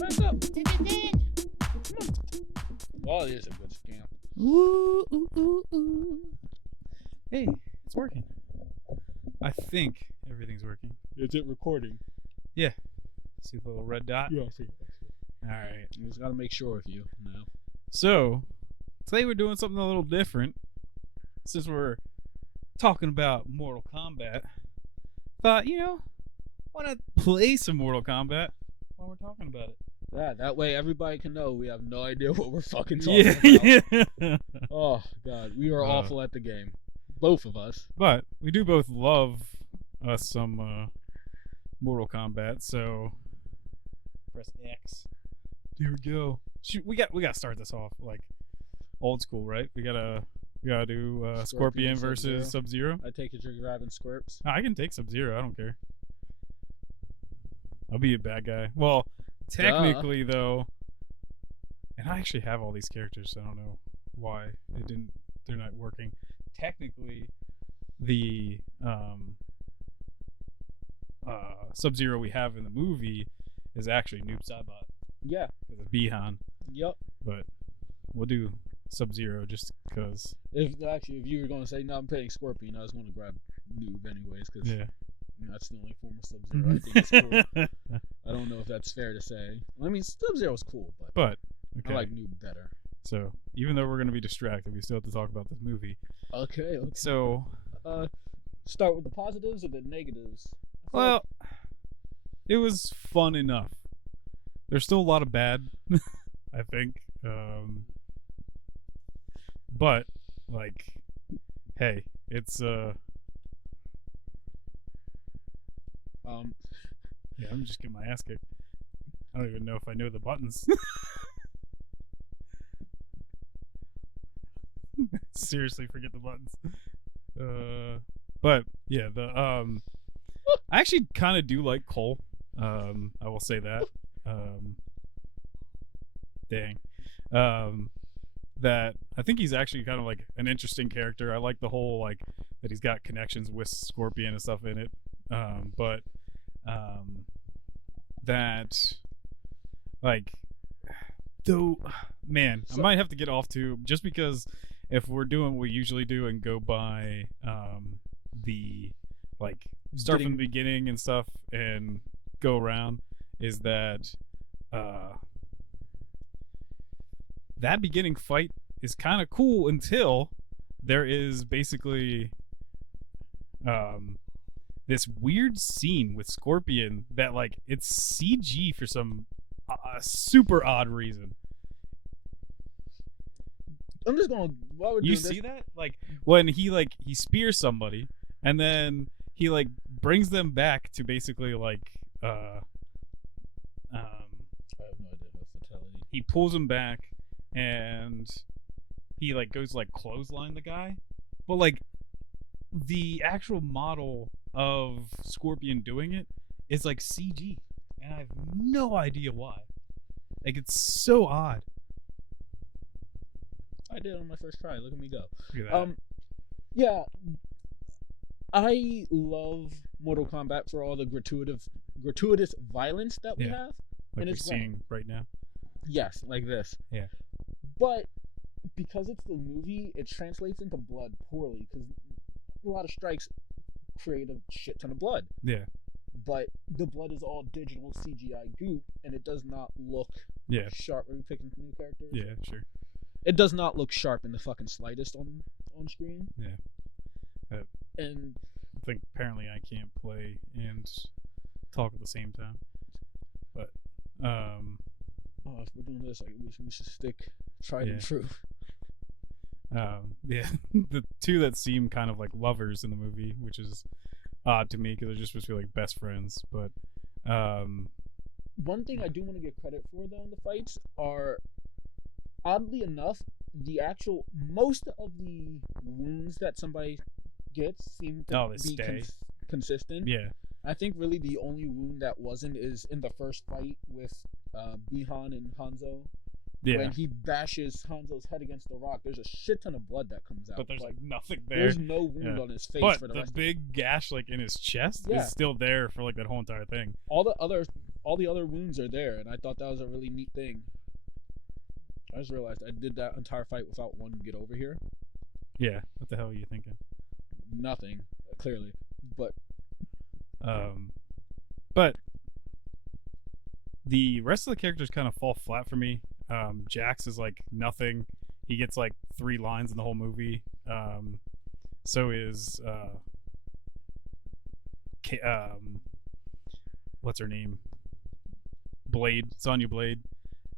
Back up. Oh, it is a good scam. Ooh, ooh, ooh, ooh. Hey, it's working. I think everything's working. Is it recording? Yeah. See the little red dot? Yeah, I see it. All right. You just gotta make sure of you now. So, today we're doing something a little different. Since we're talking about Mortal Kombat, thought, why not play some Mortal Kombat while we're talking about it? Yeah, that way everybody can know we have no idea what we're fucking talking about. Yeah. Oh, God. We are awful at the game. Both of us. But we do both love us some Mortal Kombat, so press X. Here we go. Shoot, we got to start this off like old school, right? We gotta do Scorpion versus Sub-Zero. I take it you're grabbing Squirps. I can take Sub-Zero. I don't care. I'll be a bad guy. Well, technically though, and I actually have all these characters, so I don't know why they're not working. Technically, the Sub-Zero we have in the movie is actually Noob Saibot. Yeah. Because it's Bihan. Yep. But we'll do Sub-Zero just because. If you were going to say, no, I'm playing Scorpion, I was going to grab Noob anyways, because that's the only form of Sub-Zero I think is cool. I don't know if that's fair to say. I mean, Sub-Zero's cool, but okay. I like Noob better. So, even though we're going to be distracted, we still have to talk about this movie. Okay. So, start with the positives or the negatives? Well, it was fun enough. There's still a lot of bad, I think. But, like, hey, it's, yeah, I'm just getting my ass kicked. I don't even know if I know the buttons. Seriously, forget the buttons. But, yeah, I actually kind of do like Cole. I will say that. That I think he's actually kind of like an interesting character. I like the whole like that he's got connections with Scorpion and stuff in it. But that like though, man, I might have to get off to just because if we're doing what we usually do and go by the like start from the beginning and stuff and go around is that that beginning fight is kind of cool until there is basically this weird scene with Scorpion that like it's CG for some super odd reason. I'm just going. While we're doing see that like when he spears somebody and then he like brings them back to basically like I have no idea about fatality. He pulls him back and he like goes like clothesline the guy, but like the actual model of Scorpion doing it is like CG, and I have no idea why. Like it's so odd. I did it on my first try. Look at me go. Look at that. Yeah, I love Mortal Kombat for all the gratuitous violence that we have. Like we're seeing right now. Yes, like this. Yeah. But because it's the movie, it translates into blood poorly because a lot of strikes create a shit ton of blood. Yeah. But the blood is all digital CGI goop, and it does not look sharp. Are we picking new characters? Yeah, sure. It does not look sharp in the fucking slightest on screen. Yeah. And I think apparently I can't play and talk at the same time. But if we're doing this, like, we should stick tried and true. Yeah, the two that seem kind of like lovers in the movie, which is odd to me because they're just supposed to be like best friends. But one thing I do want to get credit for though in the fights are, oddly enough, the actual most of the wounds that somebody gets seem to be consistent. Yeah. I think really the only wound that wasn't is in the first fight with Bihan and Hanzo, when he bashes Hanzo's head against the rock, there's a shit ton of blood that comes out. But there's like nothing there. There's no wound on his face but for the rest. But the big gash like in his chest is still there for like that whole entire thing. All the other wounds are there, and I thought that was a really neat thing. I just realized I did that entire fight without one get over here. Yeah, what the hell are you thinking? Nothing, clearly, but the rest of the characters kind of fall flat for me. Jax is like nothing. He gets like 3 lines in the whole movie. So is what's her name? Sonya Blade.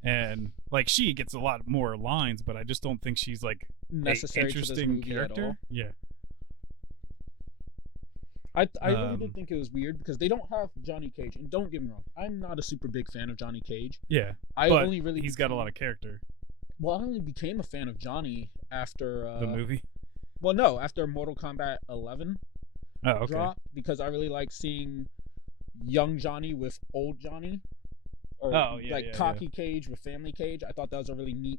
And like she gets a lot more lines, but I just don't think she's like necessary an interesting to this movie character. At all. Yeah. I really did think it was weird because they don't have Johnny Cage, and don't get me wrong, I'm not a super big fan of Johnny Cage. Yeah, but he's got a lot of character. Well, I only became a fan of Johnny after the movie. Well, no, after Mortal Kombat 11 dropped, because I really like seeing young Johnny with old Johnny, or cocky Cage with family Cage. I thought that was a really neat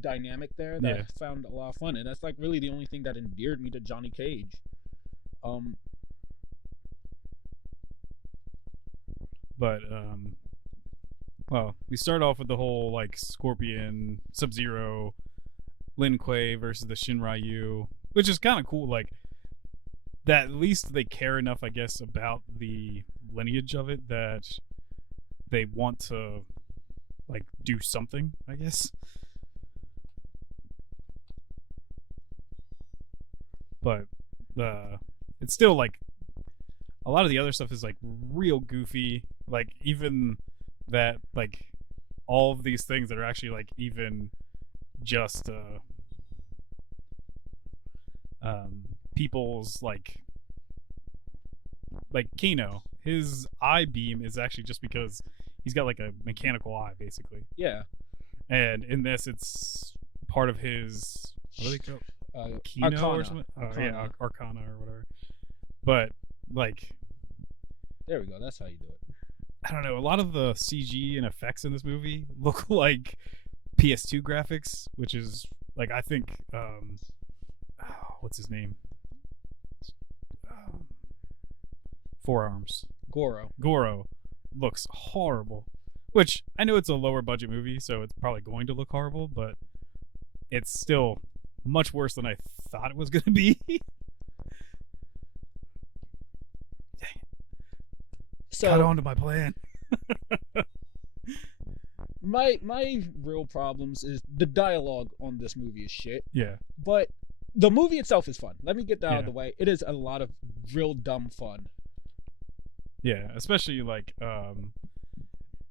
dynamic there that I found a lot of fun, and that's like really the only thing that endeared me to Johnny Cage. But well, we start off with the whole like Scorpion, Sub-Zero, Lin Kuei versus the Shinryu, which is kind of cool. Like that, at least they care enough, I guess, about the lineage of it that they want to like do something, I guess. But it's still like a lot of the other stuff is like real goofy. Like even that, like all of these things that are actually like even just people's like Kano, his eye beam is actually just because he's got like a mechanical eye basically. Yeah. And in this it's part of his, what do they call it? Kino Arcana. or something? Yeah, Arcana or whatever. But like, there we go, that's how you do it. I don't know, a lot of the CG and effects in this movie look like PS2 graphics, which is like, I think what's his name? Forearms. Goro looks horrible. Which I know it's a lower budget movie, so it's probably going to look horrible, but it's still much worse than I thought it was going to be. So, got on to my plan. my real problems is the dialogue on this movie is shit. Yeah. But the movie itself is fun. Let me get that out of the way. It is a lot of real dumb fun. Yeah, especially like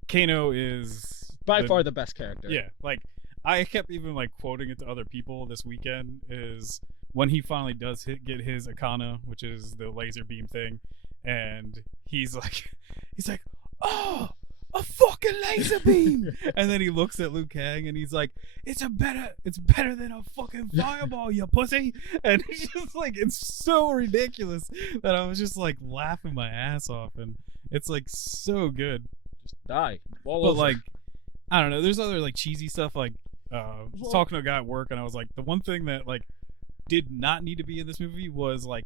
Kano is by far the best character. Yeah, like I kept even like quoting it to other people this weekend, is when he finally does get his Arcana, which is the laser beam thing, and he's like, oh, a fucking laser beam. And then he looks at Liu Kang and he's like, it's better than a fucking fireball, you pussy. And it's just like, it's so ridiculous that I was just like laughing my ass off, and it's like so good. Just die. All but over. Like, I don't know, there's other like cheesy stuff, like I was talking to a guy at work and I was like, the one thing that like did not need to be in this movie was like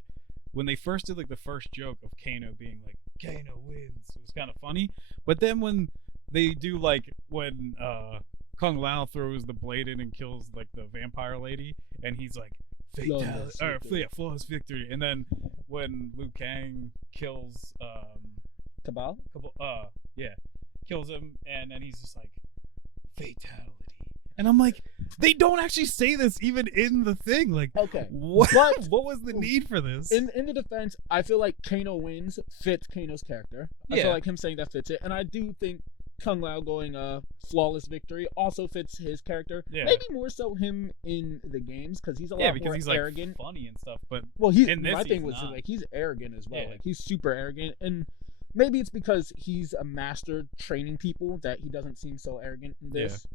when they first did like the first joke of Kano being like, Kano wins, it was kind of funny. But then when they do like when Kung Lao throws the blade in and kills like the vampire lady, and he's like flawless victory. And then when Liu Kang kills Cabal, kills him, and then he's just like fatality. And I'm like, they don't actually say this even in the thing. Like, okay, what was the need for this? In the defense, I feel like Kano wins fits Kano's character. I feel like him saying that fits it, and I do think Kung Lao going flawless victory also fits his character. Yeah. Maybe more so him in the games because he's a lot more he's arrogant, like funny and stuff. But my thing was like he's arrogant as well. Yeah. Like he's super arrogant, and maybe it's because he's a master training people that he doesn't seem so arrogant in this. Yeah.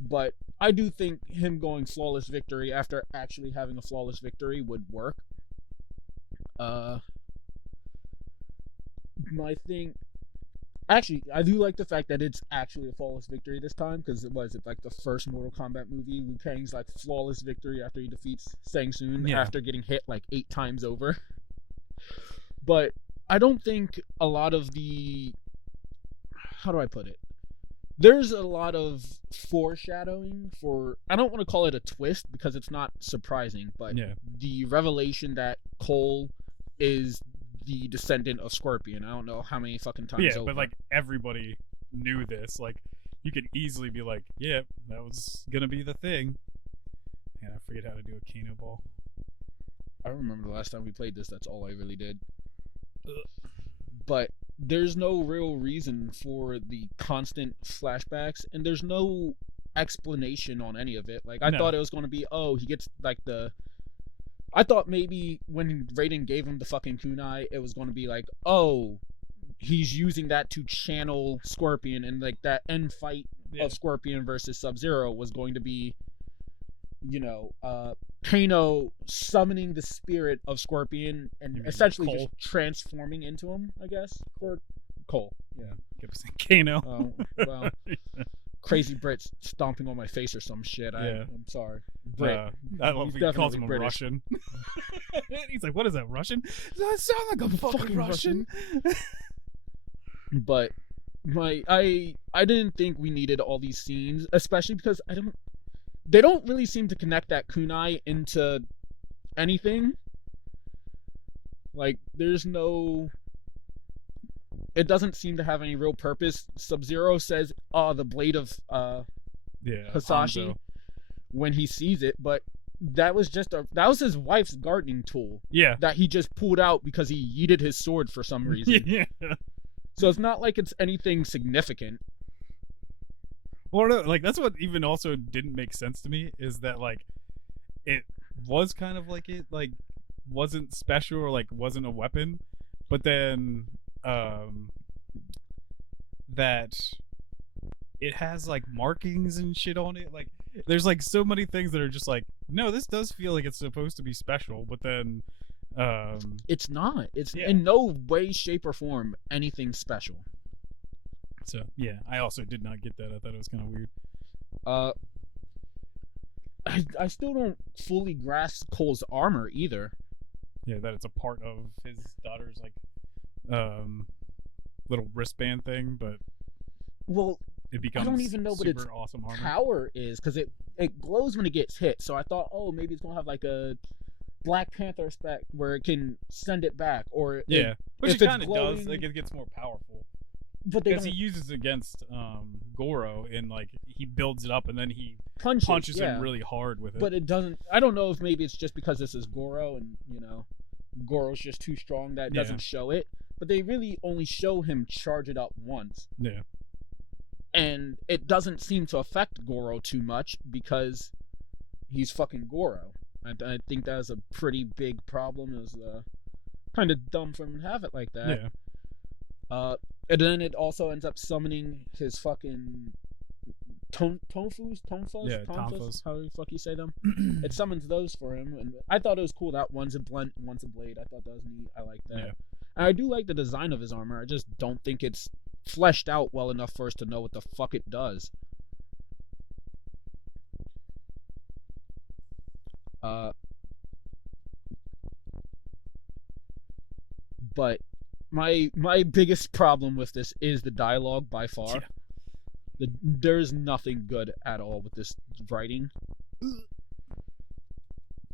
But I do think him going flawless victory after actually having a flawless victory would work. My thing, Actually, I do like the fact that it's actually a flawless victory this time, because it was like the first Mortal Kombat movie. Liu Kang's like flawless victory after he defeats Shang Tsung after getting hit like 8 times over. But I don't think a lot of the, how do I put it? There's a lot of foreshadowing for, I don't want to call it a twist because it's not surprising, but the revelation that Cole is the descendant of Scorpion. I don't know how many fucking times over. But like everybody knew this. Like you could easily be like, yeah, that was gonna be the thing. And I forget how to do a Kano ball. I remember the last time we played this, that's all I really did. But there's no real reason for the constant flashbacks, and there's no explanation on any of it. Like I thought it was going to be, oh, he gets like the, I thought maybe when Raiden gave him the fucking kunai, it was going to be like, oh, he's using that to channel Scorpion, and like that end fight of Scorpion versus Sub-Zero was going to be, you know, Kano summoning the spirit of Scorpion and essentially just transforming into him, I guess. Or Cole. Yeah. Kept saying Kano. Oh, well. Crazy Brits stomping on my face or some shit. I'm sorry. Brit. I love he calls him a Russian. He's like, what is that, Russian? Does that sound like a fucking Russian? But I didn't think we needed all these scenes, especially because they don't really seem to connect that kunai into anything. Like, there's no, it doesn't seem to have any real purpose. Sub-Zero says, the blade of Hasashi Hanzo. When he sees it, but that was just his wife's gardening tool. Yeah. That he just pulled out because he yeeted his sword for some reason. Yeah. So it's not like it's anything significant. Well, no, like that's what even also didn't make sense to me, is that like it was kind of like it like wasn't special or like wasn't a weapon, but then that it has like markings and shit on it. Like there's like so many things that are just like, no, this does feel like it's supposed to be special, but then it's not. It's in no way, shape, or form anything special. So yeah, I also did not get that. I thought it was kind of weird. I still don't fully grasp Cole's armor either. Yeah, that it's a part of his daughter's like little wristband thing, but it becomes I don't even know what its awesome armor. Power is, because it glows when it gets hit. So I thought, oh, maybe it's gonna have like a Black Panther spec where it can send it back, or which it kind of does. Like it gets more powerful. But because he uses against Goro, and like he builds it up and then he punches him really hard with it. But it doesn't. I don't know if maybe it's just because this is Goro and Goro's just too strong that it doesn't show it. But they really only show him charge it up once. Yeah. And it doesn't seem to affect Goro too much because he's fucking Goro. I think that was a pretty big problem. It was kind of dumb for him to have it like that. Yeah. And then it also ends up summoning his fucking tonfus? Yeah, tonfus. How the fuck you say them? It summons those for him, and I thought it was cool that one's a blunt, one's a blade. I thought that was neat. I like that. Yeah. And I do like the design of his armor. I just don't think it's fleshed out well enough for us to know what the fuck it does. But my biggest problem with this is the dialogue by far. Yeah. There's nothing good at all with this writing.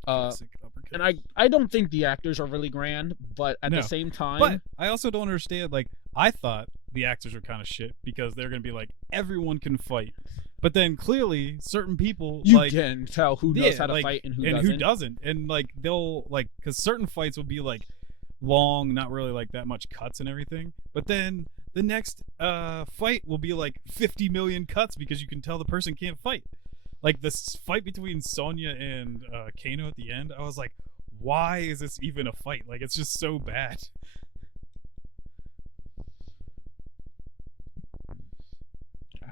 And I don't think the actors are really grand, but at the same time, but I also don't understand. Like I thought the actors are kind of shit because they're gonna be like, everyone can fight, but then clearly certain people you can tell who knows how to fight and who doesn't, and like they'll like, because certain fights will be like long, not really like that much cuts and everything, but then the next fight will be like 50 million cuts because you can tell the person can't fight. Like this fight between Sonya and Kano at the end, I was like, why is this even a fight? Like it's just so bad.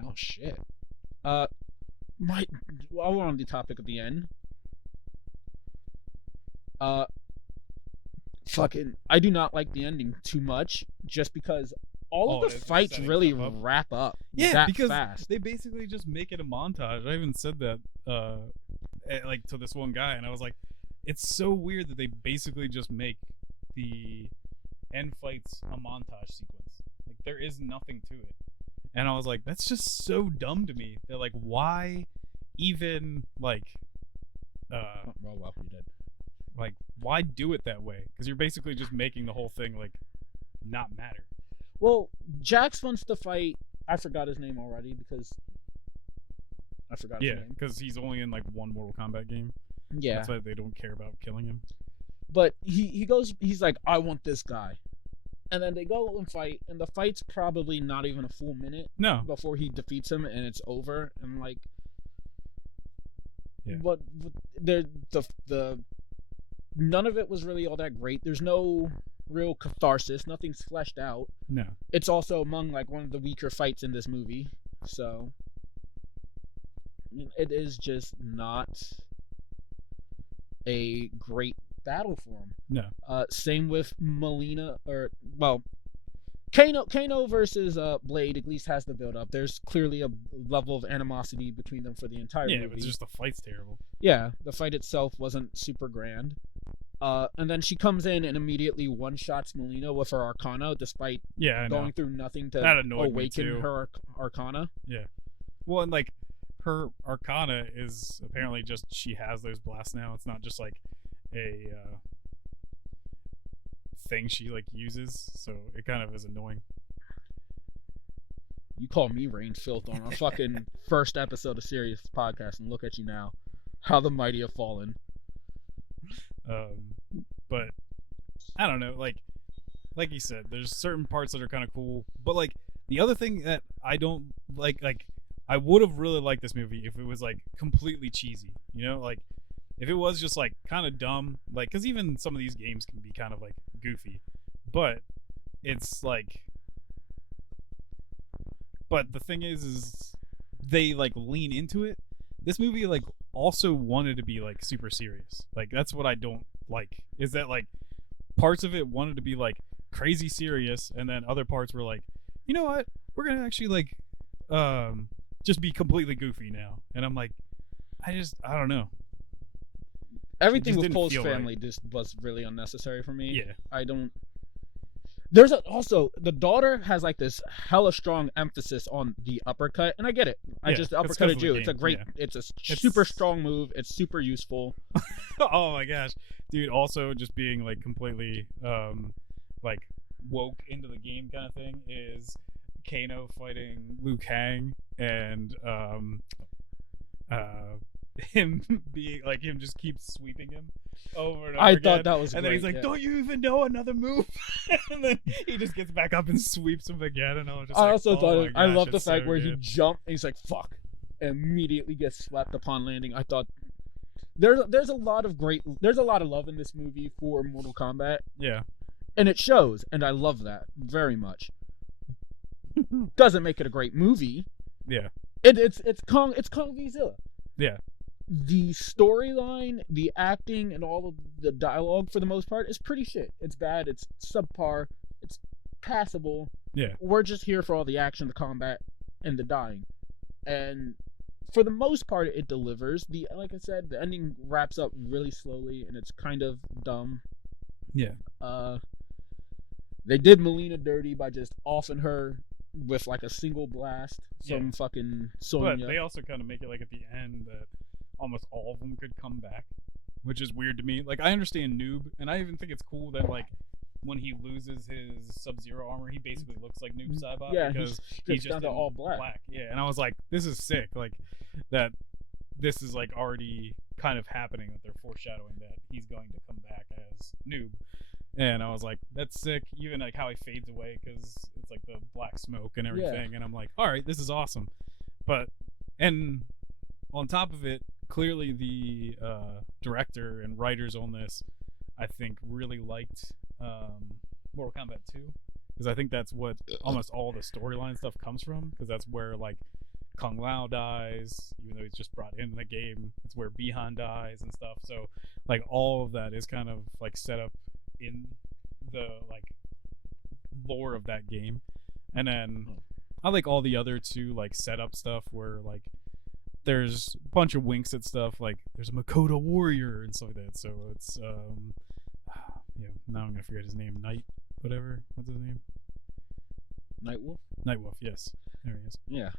Oh shit. While we're on the topic of the end, I do not like the ending too much, just because all of the fights really wrap up that because fast. They basically just make it a montage. I even said that like to this one guy, and I was like, it's so weird that they basically just make the end fights a montage sequence. Like there is nothing to it. And I was like, that's just so dumb to me. They're like, why even like well, you did. Like, why do it that way? Because you're basically just making the whole thing like not matter. Well, Jax wants to fight. I forgot his name already because I forgot his name. Yeah, because he's only in like one Mortal Kombat game. Yeah, that's why they don't care about killing him. But he goes. He's like, I want this guy. And then they go and fight, and the fight's probably not even a full minute before he defeats him, and it's over. And like, but the none of it was really all that great. There's no real catharsis. Nothing's fleshed out. No. It's also among like one of the weaker fights in this movie, so it is just not a great battle for him. No. Same with Melina, Kano versus Blade at least has the build up. There's clearly a level of animosity between them for the entire movie. Yeah, but just the fight's terrible. Yeah, the fight itself wasn't super grand. And then she comes in and immediately one-shots Melina with her Arcana, despite going through nothing to awaken her Arcana. Yeah. Well, and like her Arcana is apparently just she has those blasts now. It's not just like a thing she like uses, so it kind of is annoying. You call me rain filth on a fucking first episode of Serious Podcast, and look at you now. How the mighty have fallen. But I don't know, like you said, there's certain parts that are kind of cool, but like the other thing that I don't like I would have really liked this movie if it was like completely cheesy, you know, like if it was just like kind of dumb, like because even some of these games can be kind of like goofy, but it's like, but the thing is they like lean into it. This movie like also wanted to be like super serious. Like that's what I don't like, is that like parts of it wanted to be like crazy serious, and then other parts were like, you know what, we're gonna actually like just be completely goofy now. And I'm like, I don't know. Everything with Cole's family just was really unnecessary for me. Yeah. I don't. There's also the daughter has like this hella strong emphasis on the uppercut, and I get it. I just uppercutted you. It's a great. Yeah. It's super strong move. It's super useful. Oh my gosh, dude! Also, just being like completely like woke into the game kind of thing is Kano fighting Liu Kang, and him being like, him just keeps sweeping him over and over again. Thought that was and great, then he's like, don't you even know another move? And then he just gets back up and sweeps him again, and I was just I like, also thought gosh, I love the fact so where good. he jumped and he's like, fuck, and immediately gets swept upon landing. I thought there's a lot of love in this movie for Mortal Kombat. Yeah. And it shows, and I love that very much. Doesn't make it a great movie. Yeah. It's Kong Godzilla. Yeah. The storyline, the acting, and all of the dialogue for the most part is pretty shit. It's bad, it's subpar, it's passable. Yeah. We're just here for all the action, the combat, and the dying. And for the most part it delivers. Like I said, the ending wraps up really slowly and it's kind of dumb. Yeah. They did Melina dirty by just offing her with like a single blast from fucking Sonya. But they also kind of make it like at the end that almost all of them could come back, which is weird to me. Like I understand Noob, and I even think it's cool that like when he loses his Sub-Zero armor, he basically looks like Noob Saibot, because he's just all black. Yeah, and I was like, this is sick. Like that, this is like already kind of happening, that they're foreshadowing that he's going to come back as Noob. And I was like, that's sick. Even like how he fades away because it's like the black smoke and everything. And I'm like, all right, this is awesome. But, and on top of it, clearly the director and writers on this, I think, really liked Mortal Kombat 2. Because I think that's what almost all the storyline stuff comes from. Because that's where like Kung Lao dies, even though he's just brought in the game. It's where Bi-Han dies and stuff. So like all of that is kind of like set up in the like lore of that game. And then I like all the other two like setup stuff where like there's a bunch of winks at stuff like there's a Makoto warrior and stuff like that. So it's now I'm gonna forget his name. What's his name? Nightwolf, yes. There he is. Yeah.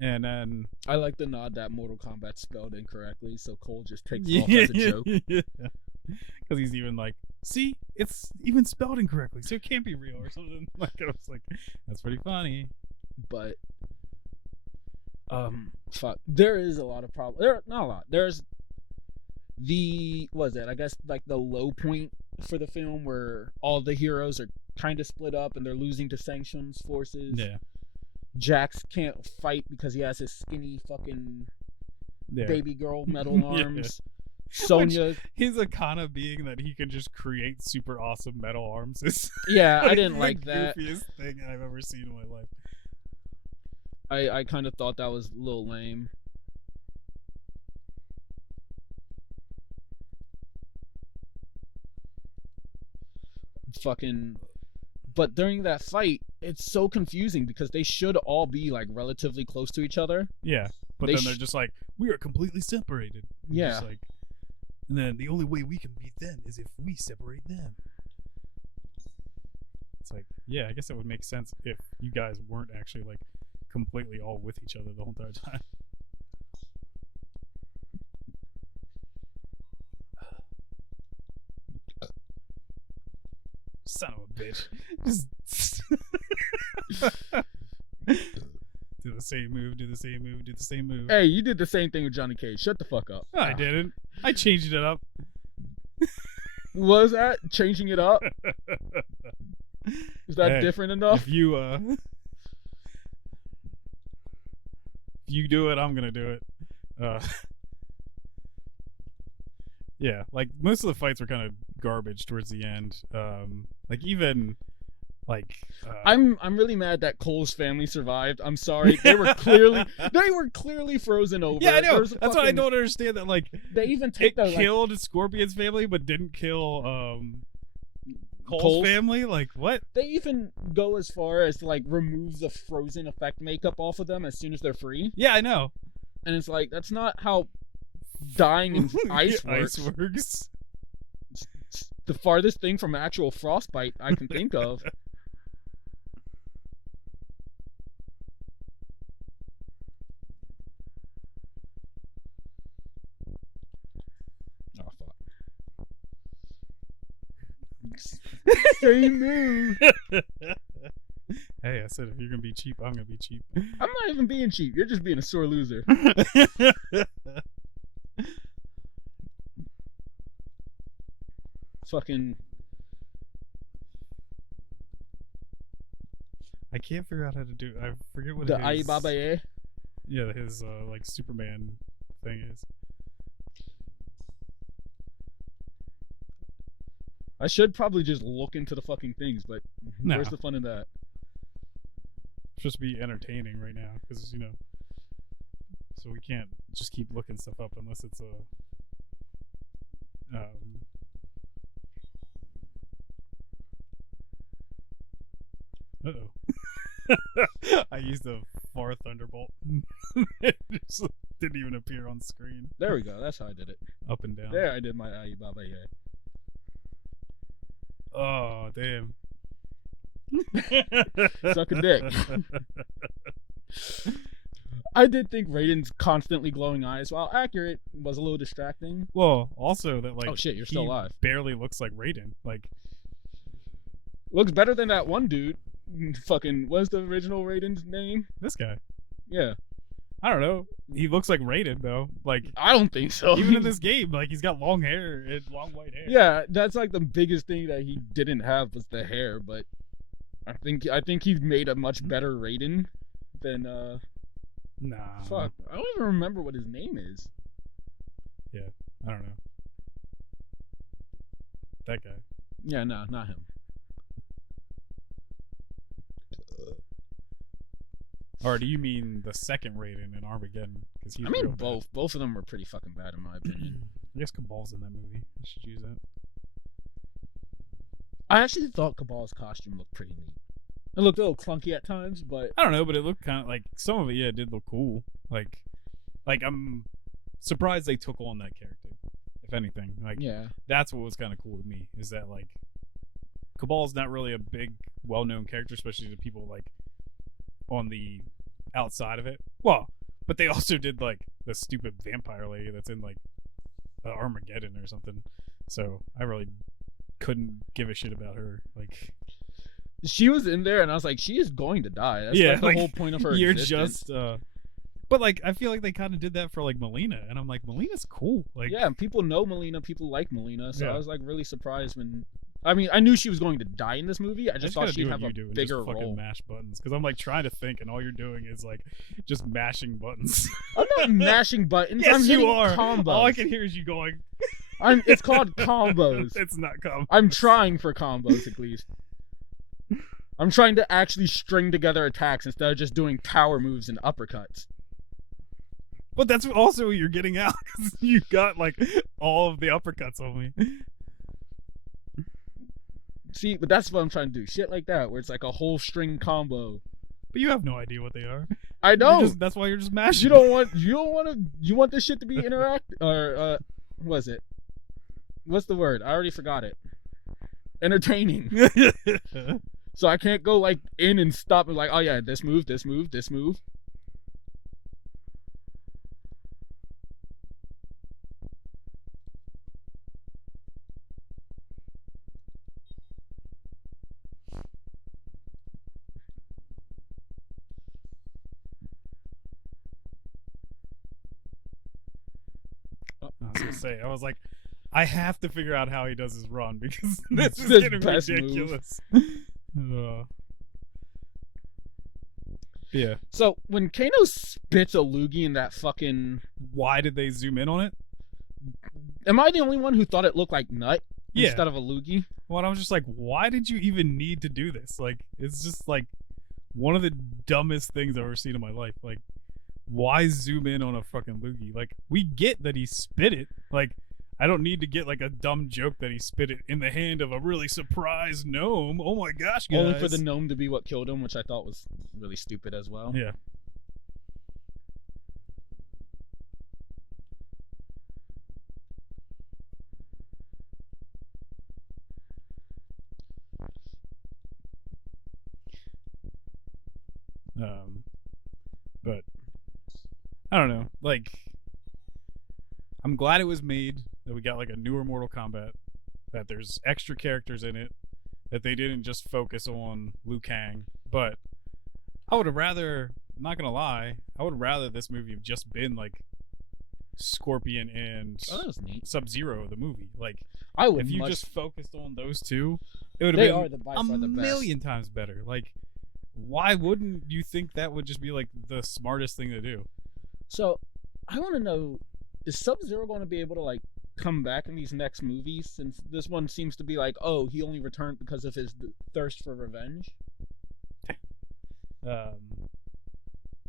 And then I like the nod that Mortal Kombat spelled incorrectly, so Cole just takes it off as a joke. Because he's even like, see, it's even spelled incorrectly, so it can't be real or something. Like I was like, that's pretty funny. But fuck, there is a lot of problems. Not a lot. There's I guess like the low point for the film where all the heroes are kind of split up and they're losing to Sanction's forces. Yeah. Jax can't fight because he has his skinny fucking baby girl metal arms. Sonya, his Akana being that he can just create super awesome metal arms is I didn't like that. Goofiest thing I've ever seen in my life. I kind of thought that was a little lame. But during that fight, it's so confusing because they should all be like relatively close to each other. Yeah, but then they're just like, we are completely separated. Yeah. And then the only way we can beat them is if we separate them. It's like, yeah, I guess it would make sense if you guys weren't actually like completely all with each other the whole entire time. Son of a bitch. Just do the same move. Hey, you did the same thing with Johnny Cage. Shut the fuck up. No, I didn't. I changed it up. Was that changing it up? Is that different enough? If you do it, I'm gonna do it. Yeah, like most of the fights were kind of garbage towards the end. Like even like I'm really mad that Cole's family survived. I'm sorry. They were clearly frozen over. Yeah, I know. That's what I don't understand. That like they even killed Scorpion's family, but didn't kill Cole's family. Like what? They even go as far as to like remove the frozen effect makeup off of them as soon as they're free. Yeah, I know. And it's like that's not how dying in ice works. It's the farthest thing from actual frostbite I can think of. Oh fuck. Same move. Hey, I said if you're gonna be cheap, I'm gonna be cheap. I'm not even being cheap. You're just being a sore loser. Fucking. I can't figure out how to do. I forget what the his Aibabaye. Yeah, his like Superman thing is. I should probably just look into the fucking things, but where's the fun in that? It's supposed to be entertaining right now, because so we can't just keep looking stuff up unless it's a. I used a far thunderbolt. It just didn't even appear on screen. There we go. That's how I did it. Up and down. There, I did my Aibabaye. Oh, damn. Suck a dick. I did think Raiden's constantly glowing eyes, while accurate, was a little distracting. Well, also that like, oh shit, you're still alive. Barely looks like Raiden. Like, looks better than that one dude. Fucking, what's the original Raiden's name? This guy. Yeah. I don't know. He looks like Raiden though. Like, I don't think so. Even in this game, like he's got long hair and long white hair. Yeah, that's like the biggest thing that he didn't have was the hair, but I think he's made a much better Raiden than Nah. Fuck. I don't even remember what his name is. Yeah, I don't know. That guy. Yeah, no, not him. Or do you mean the second Raiden in Armageddon? Because I mean both. Both of them were pretty fucking bad in my opinion. I guess Cabal's in that movie. I should use that. I actually thought Cabal's costume looked pretty neat. It looked a little clunky at times, but I don't know, but it looked kind of like some of it. Yeah, it did look cool. Like I'm surprised they took on that character. If anything, like that's what was kind of cool to me is that like Cabal's not really a big, well-known character, especially to people like on the outside of it. Well, but they also did like the stupid vampire lady that's in like Armageddon or something. So I really couldn't give a shit about her. Like she was in there, and I was like, she is going to die. That's like the whole point of her. You're existence. just. But like, I feel like they kind of did that for like Melina, and I'm like, Melina's cool. Like, yeah, people know Melina, people like Melina, so I was like really surprised when. I mean, I knew she was going to die in this movie. I just thought she'd have a bigger role. Fucking mash buttons, because I'm like trying to think, and all you're doing is like just mashing buttons. I'm not mashing buttons. Yes, I'm you are. Combos. All I can hear is you going. It's called combos. It's not combos. I'm trying for combos at least. I'm trying to actually string together attacks instead of just doing power moves and uppercuts. But that's also what you're getting out, because you got like all of the uppercuts on me. See, but that's what I'm trying to do. Shit like that, where it's like a whole string combo. But you have no idea what they are. I know. That's why you're just mashing. You want this shit to be or what is it? What's the word? I already forgot it. Entertaining. So I can't go like in and stop and like, oh yeah, this move, this move, this move. I was like, I have to figure out how he does his run because this is getting ridiculous. Yeah. So when Kano spits a loogie in that fucking, why did they zoom in on it? Am I the only one who thought it looked like nut instead of a loogie? Well, I was just like, why did you even need to do this? Like, it's just like one of the dumbest things I've ever seen in my life. Like, why zoom in on a fucking loogie? Like, we get that he spit it. Like, I don't need to get like a dumb joke that he spit it in the hand of a really surprised gnome. Oh my gosh, guys. Only for the gnome to be what killed him, which I thought was really stupid as well. Yeah. But I don't know. Like, I'm glad it was made, that we got like a newer Mortal Kombat, that there's extra characters in it, that they didn't just focus on Liu Kang. But I would have rather, not gonna lie, I would have rather this movie have just been like Scorpion and Sub-Zero, the movie. Like, if you just focused on those two, it would have been a million times better. Like, why wouldn't you think that would just be like the smartest thing to do? So I want to know, is Sub-Zero going to be able to like come back in these next movies, since this one seems to be like, oh, he only returned because of his thirst for revenge?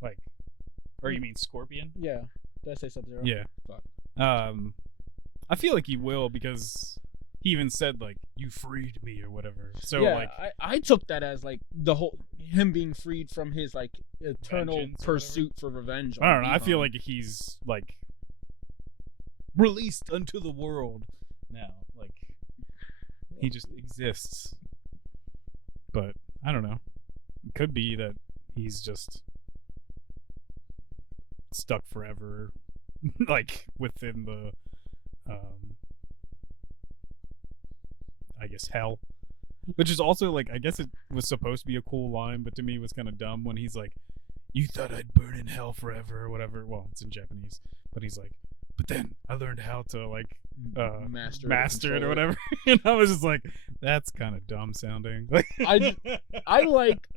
Like, or you mean Scorpion? Yeah. Did I say Sub-Zero? Yeah. Fuck. I feel like he will, because he even said like, you freed me or whatever. So yeah, like, I took that as like the whole him being freed from his like eternal pursuit for revenge. I don't know. I feel like he's like released unto the world now. Like, he just exists. But I don't know. It could be that he's just stuck forever, like within the, I guess, hell. Which is also like, I guess it was supposed to be a cool line, but to me it was kind of dumb when he's like, you thought I'd burn in hell forever or whatever. Well, it's in Japanese, but he's like, but then I learned how to like master it or whatever. And I was just like, that's kind of dumb sounding. Like, I like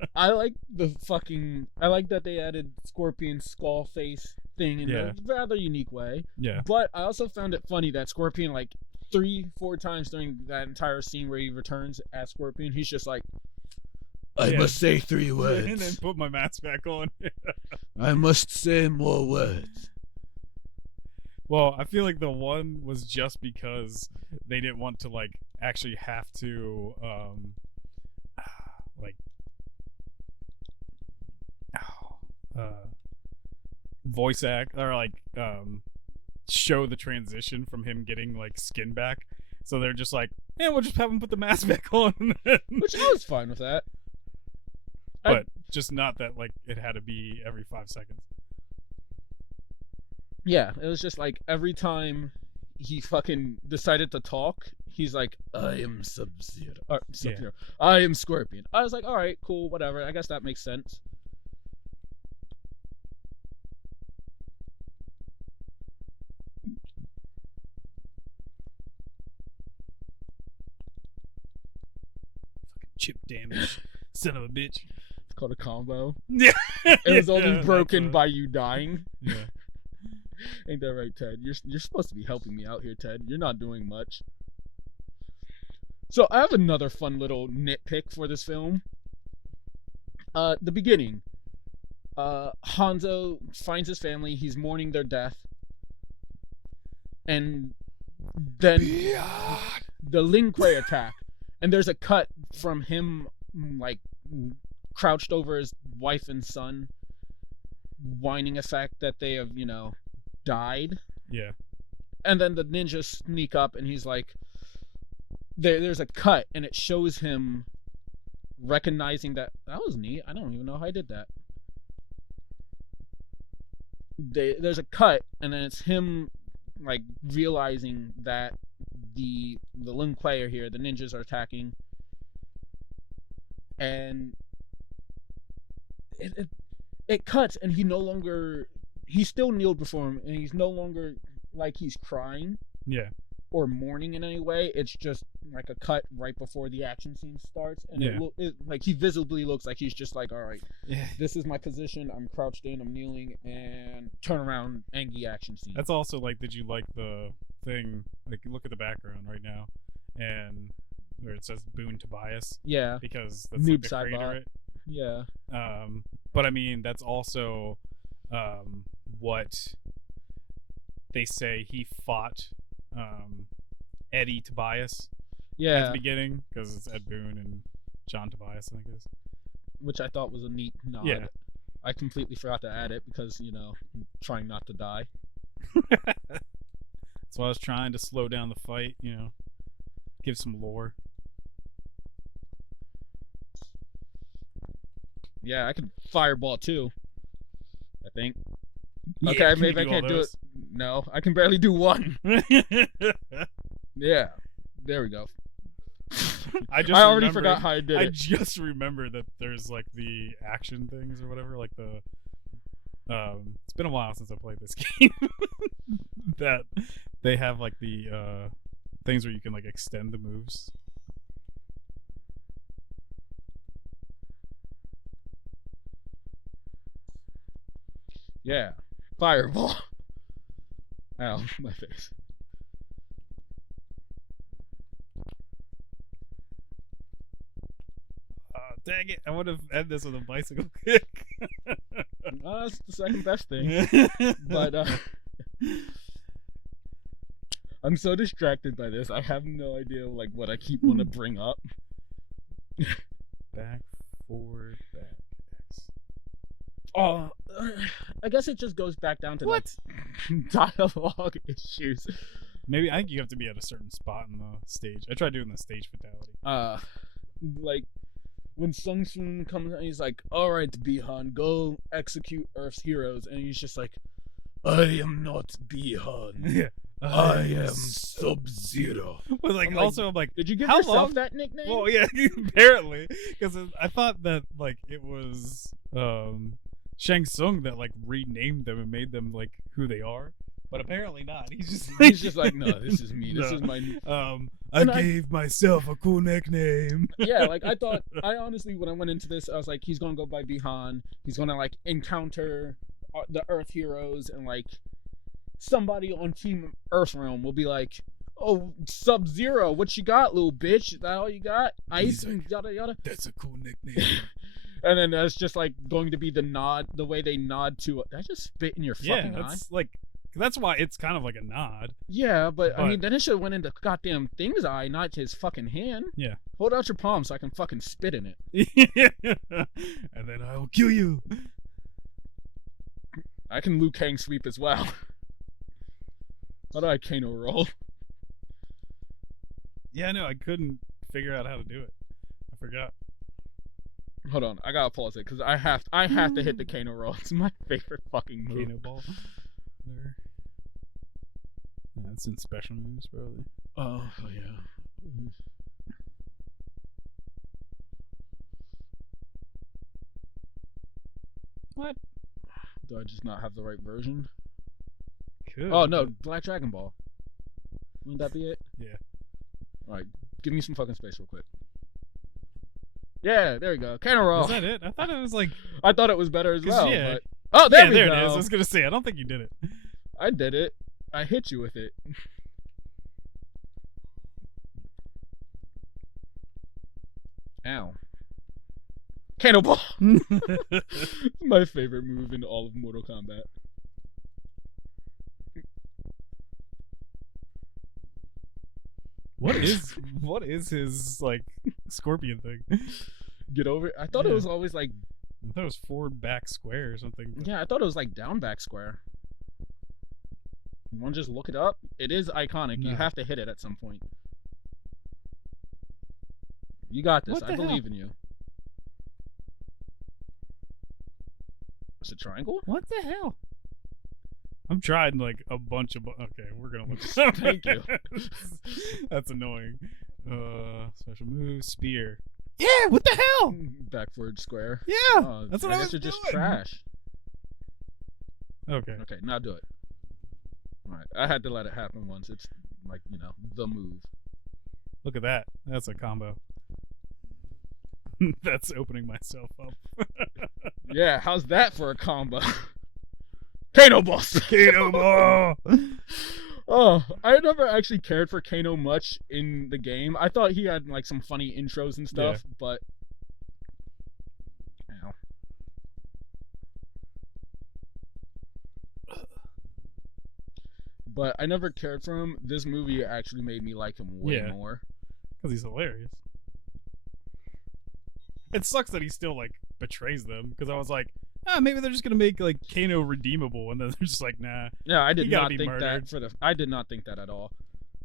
that they added Scorpion's skull face thing in a rather unique way. Yeah. But I also found it funny that Scorpion, like 3-4 times during that entire scene where he returns as Scorpion, he's just like, I must say 3 words. And then put my mask back on. I must say more words. Well, I feel like the one was just because they didn't want to like actually have to like voice act or like show the transition from him getting like skin back. So they're just like, yeah, we'll just have him put the mask back on. Which I was fine with that. But just not that like it had to be every 5 seconds. Yeah, it was just like every time he fucking decided to talk, he's like, I am Sub-Zero. Sub-Zero. Yeah. I am Scorpion. I was like, all right, cool, whatever. I guess that makes sense. Fucking chip damage. Son of a bitch. It's called a combo. Yeah. It was only broken by you dying. Yeah. Ain't that right, Ted? You're supposed to be helping me out here, Ted. You're not doing much. So I have another fun little nitpick for this film. The beginning. Hanzo finds his family. He's mourning their death. And then the Lin Kuei attack. And there's a cut from him, like, crouched over his wife and son, whining a fact that they have, died. Yeah. And then the ninjas sneak up and he's like, there's a cut and it shows him recognizing that was neat. I don't even know how I did that. There's a cut and then it's him like realizing that the Lin Kuei are here, the ninjas are attacking, and it cuts and he's still kneeled before him and he's no longer like he's crying. Yeah. Or mourning in any way. It's just like a cut right before the action scene starts, and it like he visibly looks like he's just like, all right, this is my position. I'm crouched in. I'm kneeling, and turn around, Angie action scene. That's also like, did you like the thing? Like, look at the background right now, and where it says Boone Tobias. Yeah, because that's Noob like the creator. Right? Yeah. But I mean, that's also what they say he fought. Eddie Tobias at the beginning, because it's Ed Boon and John Tobias, I think it is. Which I thought was a neat nod. Yeah. I completely forgot to add it because, I'm trying not to die. That's why I was trying to slow down the fight, give some lore. Yeah, I could fireball too, I think. Yeah, okay, maybe I can't do it. No, I can barely do one. Yeah, there we go. I already forgot how I did it. I just remember that there's like the action things or whatever, like the it's been a while since I played this game. That they have like the things where you can like extend the moves. Yeah. Fireball. Ow, my face. Dang it, I would have ended this with a bicycle kick. That's the second best thing. But I'm so distracted by this. I have no idea like what I keep want to bring up. Back, forward, back, X. Oh, I guess it just goes back down to what? Like, dialogue issues. Maybe I think you have to be at a certain spot in the stage. I tried doing the stage fatality. Like when Sung Soon comes and he's like, "All right, Bihan, go execute Earth's heroes," and he's just like, "I am not Bihan. Yeah. I am Sub-Zero." But like, I'm like, did you give yourself that nickname? Well, yeah, apparently, because I thought that like it was Shang Tsung that like renamed them and made them like who they are, but apparently not. He's just like, no, this is me. This is my. I gave myself a cool nickname. Yeah, like I honestly, when I went into this, I was like, he's gonna go by Bihan. He's gonna like encounter the Earth heroes, and like somebody on Team Earthrealm will be like, "Oh, Sub-Zero, what you got, little bitch? Is that all you got? Ice and yada yada." That's a cool nickname. And then that's just like going to be the nod, the way they nod to. Did I just spit in your fucking eye? That's why it's kind of like a nod. Yeah, but I mean, then it should have went into goddamn Thing's eye, not his fucking hand. Yeah. Hold out your palm so I can fucking spit in it. And then I'll kill you. I can Liu Kang sweep as well. How do I Kano roll? Yeah, no, I couldn't figure out how to do it. I forgot. Hold on, I gotta pause it because I have to hit the Kano roll. It's my favorite fucking move. Kano ball. Whatever. Yeah, it's in special moves, probably. Oh yeah. What? Do I just not have the right version? Could. Oh no, Black Dragon Ball. Wouldn't that be it? Yeah. Alright, give me some fucking space real quick. Yeah, there you go. Kano roll. Is that it? I thought it was like. I thought it was better as well. Yeah. But... Oh, there we there go. it is. I was gonna say, I don't think you did it. I did it. I hit you with it. Ow. Kano ball. My favorite move in all of Mortal Kombat. What is his like scorpion thing? Get over it. I thought it was always like. I thought it was forward back square or something. Yeah, I thought it was like down back square. You want to just look it up? It is iconic. No. You have to hit it at some point. You got this. I believe in you. It's a triangle? What the hell? I'm trying like a bunch of. Okay, we're gonna look. Thank you. That's annoying. Special move, spear. Yeah, what the hell? Backward square. Yeah, that's what I was doing. Just doing. Trash. Okay. Okay, now do it. All right, I had to let it happen once. It's like, you know, the move. Look at that. That's a combo. That's opening myself up. Yeah, how's that for a combo? Kano ball. Kano ball. Oh, I never actually cared for Kano much in the game. I thought he had like some funny intros and stuff, but ow. But I never cared for him. This movie actually made me like him way more. Because he's hilarious. It sucks that he still like betrays them. Because I was like, maybe they're just gonna make like Kano redeemable, and then they're just like, nah. Yeah, I did not think that I did not think that at all.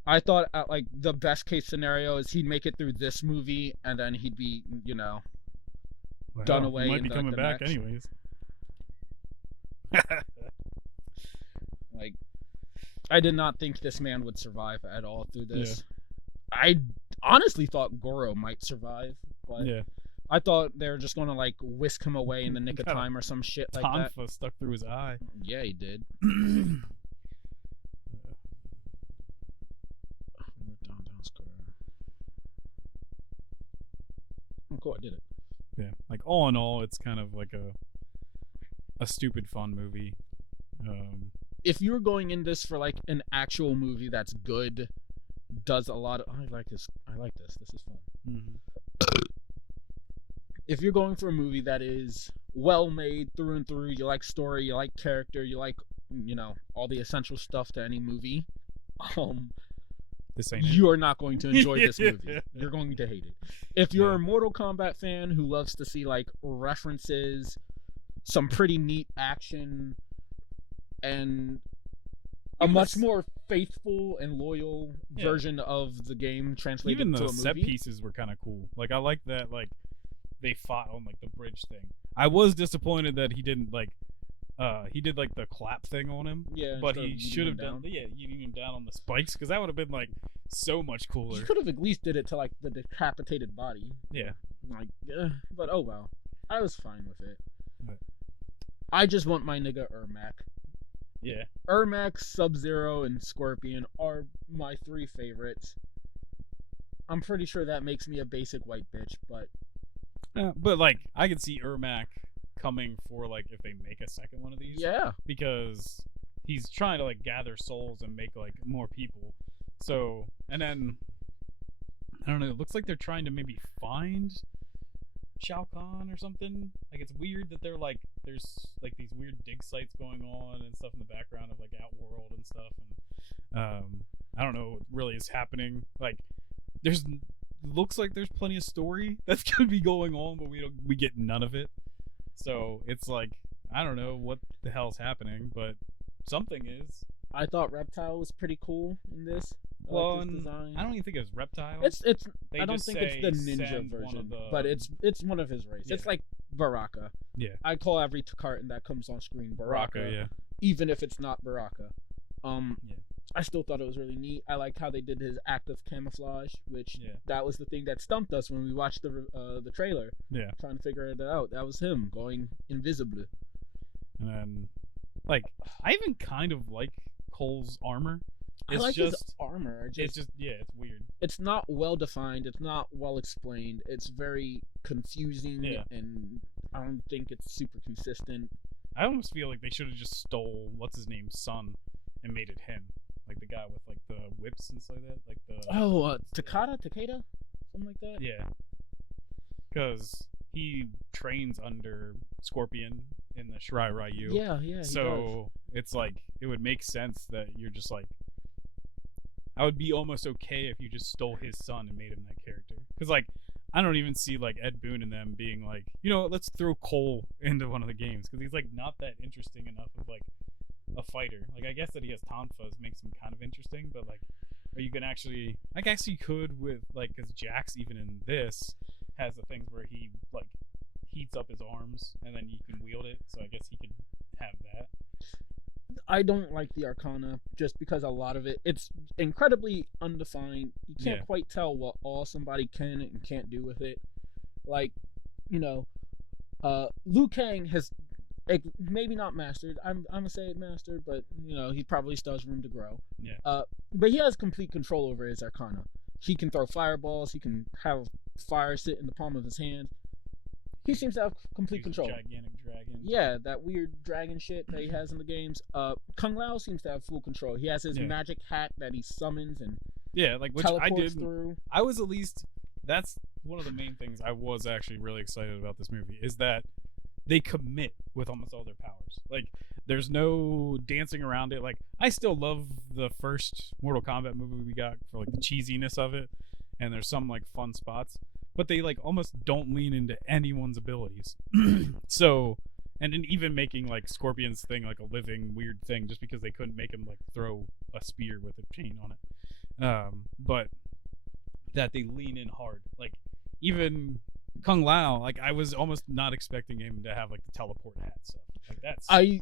I thought like the best case scenario is he'd make it through this movie, and then he'd be, you know, done away. He might be coming back anyways. Like, I did not think this man would survive at all through this. Yeah. I honestly thought Goro might survive, but I thought they were just gonna like whisk him away in the nick of time or some shit like that. Tonfa stuck through his eye. Yeah, he did. Oh, cool! I did it. Yeah, like all in all, it's kind of like a stupid fun movie. If you're going in this for like an actual movie that's good, does a lot of I like this. This is fun. Mm-hmm. If you're going for a movie that is well made through and through, you like story, you like character, you like, you know, all the essential stuff to any movie, you are not going to enjoy this movie. You're going to hate it. If you're a Mortal Kombat fan who loves to see like references, some pretty neat action, and a much more faithful and loyal version of the game translated to a movie. Even the set pieces were kind of cool. Like, I like that, like, they fought on, like, the bridge thing. I was disappointed that he didn't, like, he did, like, the clap thing on him. Yeah. But he should have done, eating him down on the spikes, because that would have been, like, so much cooler. He could have at least did it to, like, the decapitated body. Yeah. Like, but oh well. I was fine with it. Right. I just want my nigga Ermac. Yeah. Ermac, Sub-Zero, and Scorpion are my 3 favorites. I'm pretty sure that makes me a basic white bitch, but... but, like, I could see Ermac coming for, like, if they make a second one of these. Yeah. Because he's trying to, like, gather souls and make, like, more people. So, and then... I don't know, it looks like they're trying to maybe find Shao Kahn or something. Like, it's weird that they're like, there's like these weird dig sites going on and stuff in the background of like Outworld and stuff, and I don't know what really is happening. Like, looks like there's plenty of story that's gonna be going on, but we get none of it. So it's like, I don't know what the hell's happening, but something is. I thought Reptile was pretty cool in this. Well, his design. I don't even think it was Reptile. It's. I don't think it's the ninja version, but it's one of his race. Yeah. It's like Baraka. Yeah. I call every carton that comes on screen Baraka. Yeah. Even if it's not Baraka. Yeah. I still thought it was really neat. I liked how they did his active camouflage, which that was the thing that stumped us when we watched the trailer. Yeah. Trying to figure it out. That was him going invisible. And then, like, I even kind of like Cole's armor. I like his armor. It's just it's weird. It's not well defined. It's not well explained. It's very confusing, and I don't think it's super consistent. I almost feel like they should have just stole what's his name's son and made it him, like the guy with like the whips and stuff like that, like the Takeda, something like that. Yeah, because he trains under Scorpion in the Shirai Ryu. Yeah. So it's like it would make sense that you're just like. I would be almost okay if you just stole his son and made him that character. Because, like, I don't even see, like, Ed Boon and them being like, you know what, let's throw Cole into one of the games. Because he's, like, not that interesting enough of, like, a fighter. Like, I guess that he has Tonfas makes him kind of interesting. But, like, are you going to actually... I guess you could with, like, because Jax, even in this, has the things where he, like, heats up his arms and then you can wield it. So I guess he could have that. I don't like the Arcana just because a lot of it's incredibly undefined. You can't quite tell what all somebody can and can't do with it. Like, you know, Liu Kang has maybe not mastered. I'm gonna say mastered, but you know he probably still has room to grow. Yeah. But he has complete control over his Arcana. He can throw fireballs. He can have fire sit in the palm of his hand. He seems to have complete control. Gigantic dragon. Yeah, that weird dragon shit that he has in the games. Kung Lao seems to have full control. He has his magic hat that he summons and like which I did. Through. I was at least. That's one of the main things I was actually really excited about this movie is that they commit with almost all their powers. Like there's no dancing around it. Like I still love the first Mortal Kombat movie we got for like the cheesiness of it, and there's some like fun spots. But they like almost don't lean into anyone's abilities. So, and then even making like Scorpion's thing like a living weird thing just because they couldn't make him like throw a spear with a chain on it. But that they lean in hard. Like even Kung Lao, like I was almost not expecting him to have like the teleport hat stuff. Like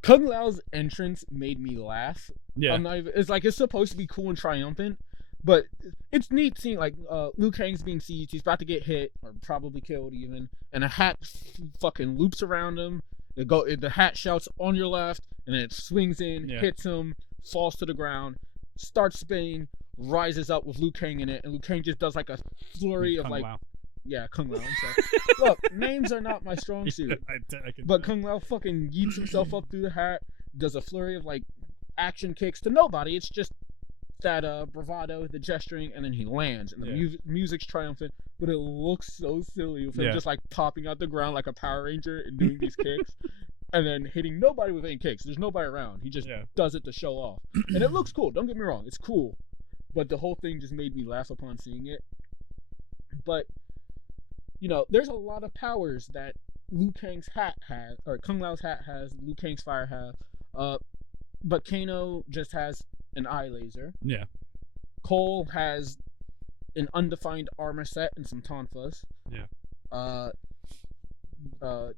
Kung Lao's entrance made me laugh. Yeah, it's like it's supposed to be cool and triumphant. But it's neat seeing, like, Liu Kang's being sieged. He's about to get hit, or probably killed even. And a hat fucking loops around him. The hat shouts, on your left. And then it swings in, hits him, falls to the ground, starts spinning, rises up with Liu Kang in it. And Liu Kang just does, like, a flurry of, like... Lao. Yeah, Kung Lao. Look, names are not my strong suit. But Kung Lao fucking yeets himself up through the hat, does a flurry of, like, action kicks to nobody. It's just... that bravado, the gesturing, and then he lands, and the music's triumphant, but it looks so silly with him just like popping out the ground like a Power Ranger and doing these kicks, and then hitting nobody with any kicks. There's nobody around. He just does it to show off, and it looks cool. Don't get me wrong, it's cool, but the whole thing just made me laugh upon seeing it. But you know, there's a lot of powers that Liu Kang's hat has, or Kung Lao's hat has, Liu Kang's fire have, but Kano just has an eye laser. Yeah. Cole has an undefined armor set and some tonfas. Yeah.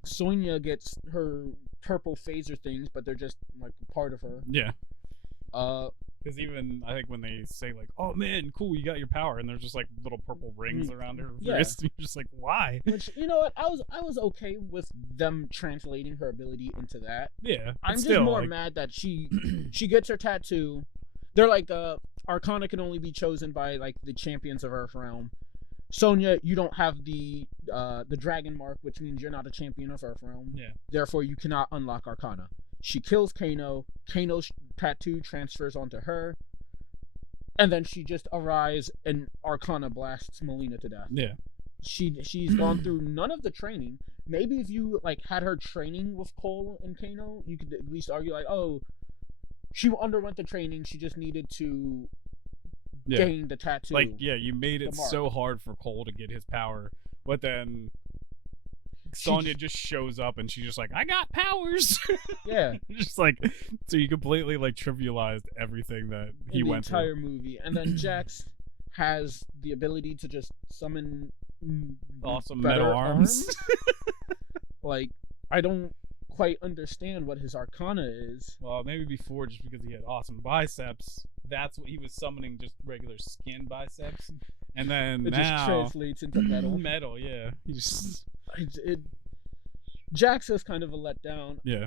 Sonya gets her purple phaser things, but they're just like part of her. Yeah. Because even I think when they say like, "Oh man, cool, you got your power," and there's just like little purple rings around her wrist, you're just like, "Why?" Which, you know what, I was okay with them translating her ability into that. Yeah. I'm just more mad that she gets her tattoo. They're like, Arcana can only be chosen by like the champions of Earth Realm. Sonya, you don't have the dragon mark, which means you're not a champion of Earth Realm. Yeah. Therefore, you cannot unlock Arcana. She kills Kano. Kano's tattoo transfers onto her, and then she just arrives and Arcana blasts Melina to death. Yeah. She's gone through none of the training. Maybe if you like had her training with Cole and Kano, you could at least argue like, oh, she underwent the training. She just needed to gain the tattoo. Like, yeah, you made it so hard for Cole to get his power, but then Sonya just shows up and she's just like, I got powers. Yeah. Just like, so you completely like trivialized everything that he went through. The entire movie. And then Jax has the ability to just summon awesome metal arms. Like, I don't quite understand what his arcana is. Well, maybe before, just because he had awesome biceps, that's what he was summoning, just regular skin biceps. And then it now just translates into metal. Metal, yeah. He just Jax is kind of a letdown. Yeah.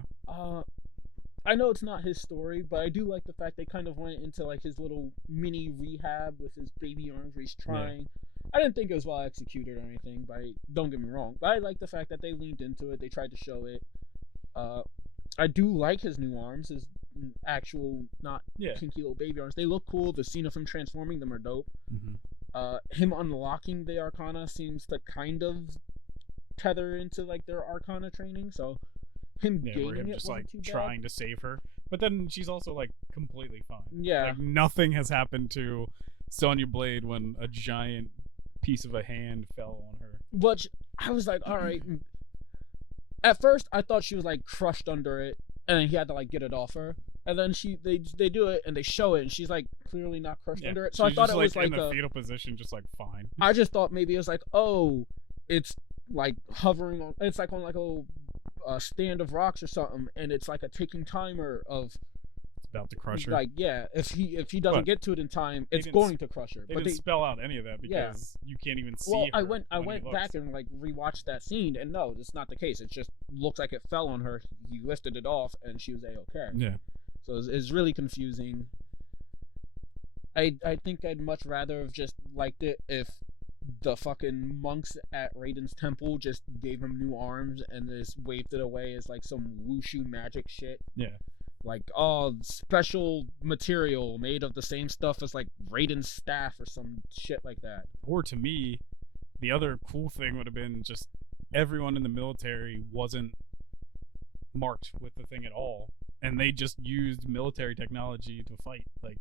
I know it's not his story, but I do like the fact they kind of went into like his little mini rehab with his baby arms where he's trying. Yeah. I didn't think it was well executed or anything, but don't get me wrong. But I like the fact that they leaned into it. They tried to show it. I do like his new arms, his actual, not kinky little baby arms. They look cool. The scene of him transforming them are dope. Mm-hmm. Him unlocking the Arcana seems to kind of tether into like their Arcana training. So him gaining it just wasn't like too bad. Trying to save her, but then she's also like completely fine. Yeah, like nothing has happened to Sonya Blade when a giant piece of a hand fell on her. Which I was like, all right. At first, I thought she was like crushed under it, and then he had to like get it off her. And then they do it and they show it, and she's like clearly not crushed under it. So I thought it was like in the fetal position, just like fine. I just thought maybe it was like, oh, it's like hovering on. It's like on like a stand of rocks or something, and it's like a ticking timer of. It's about to crush her. Like if he doesn't get to it in time, it's going to crush her. They didn't spell out any of that because you can't even see. Well, I went back and like rewatched that scene, and no, it's not the case. It just looks like it fell on her. He lifted it off, and she was A-okay. Yeah. So it's really confusing. I think I'd much rather have just liked it if the fucking monks at Raiden's temple just gave him new arms and just waved it away as like some wushu magic shit. Yeah. Like, special material made of the same stuff as like Raiden's staff or some shit like that. Or to me, the other cool thing would have been just everyone in the military wasn't marked with the thing at all. And they just used military technology to fight. Like,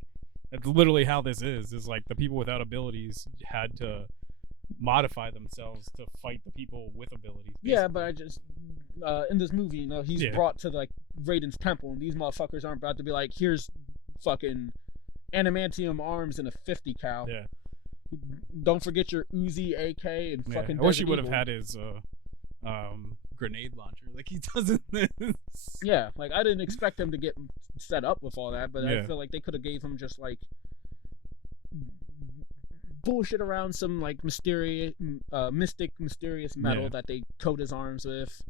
that's literally how this is like the people without abilities had to modify themselves to fight the people with abilities. Basically. Yeah, but I just in this movie, he's brought to like Raiden's temple, and these motherfuckers aren't about to be like, here's fucking adamantium arms and a 50 cal. Yeah. Don't forget your Uzi, AK, and fucking. I wish he would have had his grenade launcher like he does in this. Yeah, like I didn't expect him to get set up with all that, but I feel like they could have gave him just like bullshit around some like mysterious metal that they coat his arms with.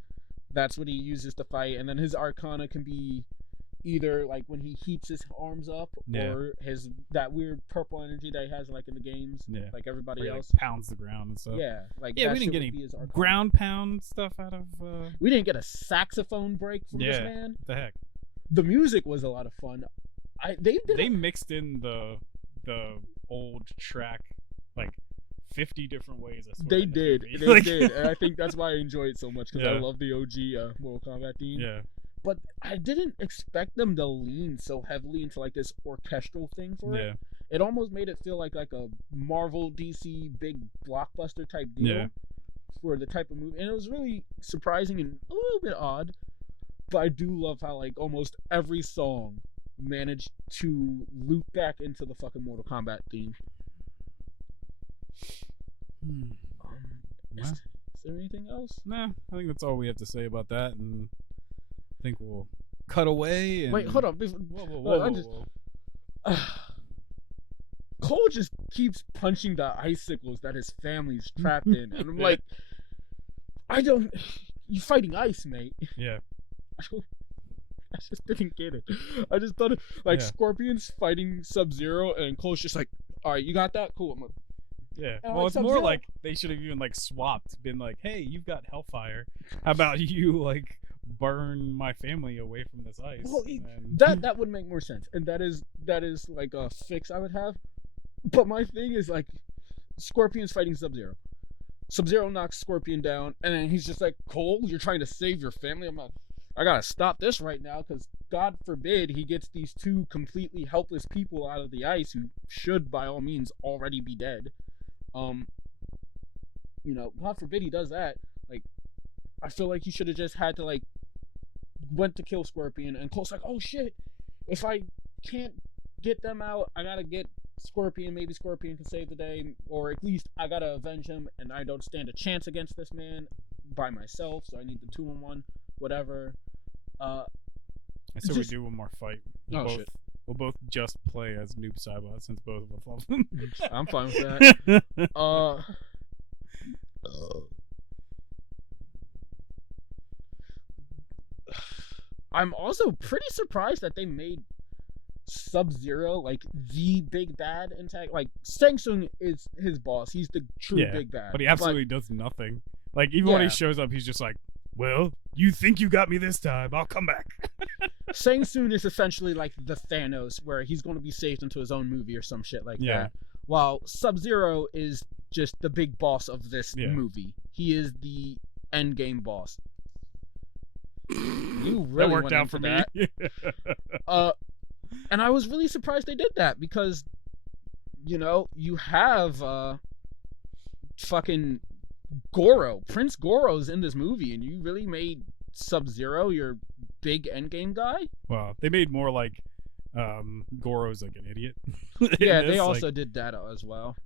That's what he uses to fight, and then his Arcana can be either like when he heats his arms up, or that weird purple energy that he has like in the games, like everybody else. Like pounds the ground and stuff. Yeah, like we didn't get any ground pound stuff out of. We didn't get a saxophone break from this man. What the heck? The music was a lot of fun. They mixed in the old track like 50 different ways. I swear. They did, and I think that's why I enjoy it so much because I love the OG Mortal Kombat theme. Yeah. But I didn't expect them to lean so heavily into like this orchestral thing for it. It almost made it feel like a Marvel DC big blockbuster type deal for the type of movie, and it was really surprising and a little bit odd. But I do love how like almost every song managed to loop back into the fucking Mortal Kombat theme. Is there anything else? Nah, I think that's all we have to say about that, and I think we'll cut away. And... Wait, hold on. Whoa. Cole just keeps punching the icicles that his family's trapped in, and I'm like, you're fighting ice, mate. Yeah. I just didn't get it. I just thought Scorpion's fighting Sub-Zero, and Cole's just like, all right, you got that? Cool. I'm like, yeah. Well, it's more like they should have even like swapped, been like, hey, you've got Hellfire. How about you like burn my family away from this ice? Well, that would make more sense, and that is like a fix I would have. But my thing is like, Scorpion's fighting Sub-Zero. Sub-Zero knocks Scorpion down, and then he's just like, Cole, you're trying to save your family? I'm like, I gotta stop this right now, because God forbid he gets these two completely helpless people out of the ice who should, by all means, already be dead. God forbid he does that. Like, I feel like he should have just had to like went to kill Scorpion, and Cole's like, oh shit, if I can't get them out, I gotta get Scorpion. Maybe Scorpion can save the day, or at least I gotta avenge him, and I don't stand a chance against this man by myself, so I need the 2-on-1, whatever. I said we do one more fight. Shit. We'll both just play as Noob Saibot since both of us love them. I'm fine with that. I'm also pretty surprised that they made Sub-Zero like the big bad in tag. Like Shang Tsung is his boss. He's the true big bad. But he absolutely does nothing. Like even when he shows up, he's just like, well, you think you got me this time, I'll come back. Shang Tsung is essentially like the Thanos, where he's going to be saved into his own movie or some shit like that. While Sub-Zero is just the big boss of this movie. He is the end game boss. You really that worked out for me. And I was really surprised they did that because, you know, you have fucking Goro. Prince Goro's in this movie, and you really made Sub-Zero your big endgame guy? Well, they made more like Goro's like an idiot. Yeah, they also did that as well.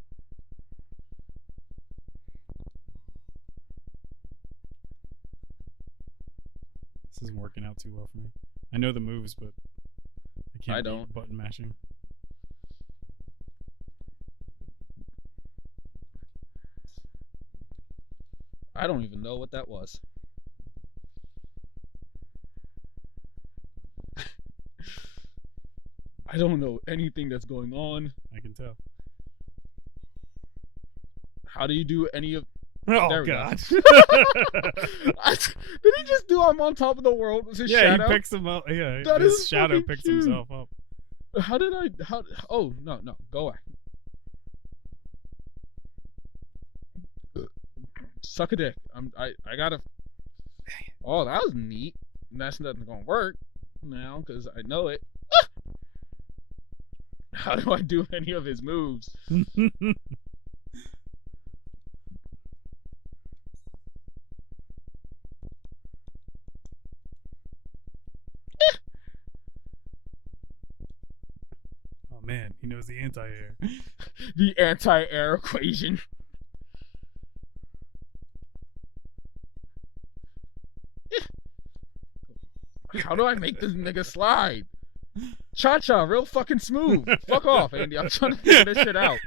This isn't working out too well for me. I know the moves, but I can't button mashing. I don't even know what that was. I don't know anything that's going on. I can tell. How do you do any of... Oh, God. Did he just do I'm on top of the world with his shadow? Yeah, he picks him up. Yeah, that his shadow picks cute. himself up. How did I... Oh, no, go away. Suck a dick. I gotta... Oh, that was neat. And that's nothing gonna work now, because I know it. How do I do any of his moves? Oh man, he knows the anti-air. The anti-air equation. How do I make this nigga slide? Cha-cha, real fucking smooth. Fuck off, Andy. I'm trying to figure this shit out.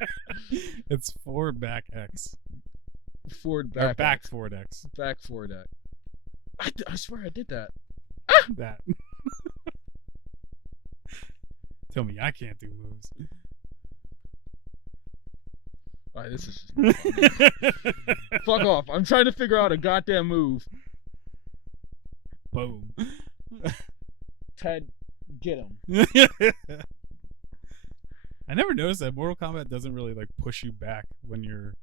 It's forward back X. Forward back. Back X. forward X. Back forward X. I swear I did that. That. Tell me I can't do moves. Alright, this is just fuck off. I'm trying to figure out a goddamn move. Boom. Ted, get him. I never noticed that Mortal Kombat doesn't really like push you back when you're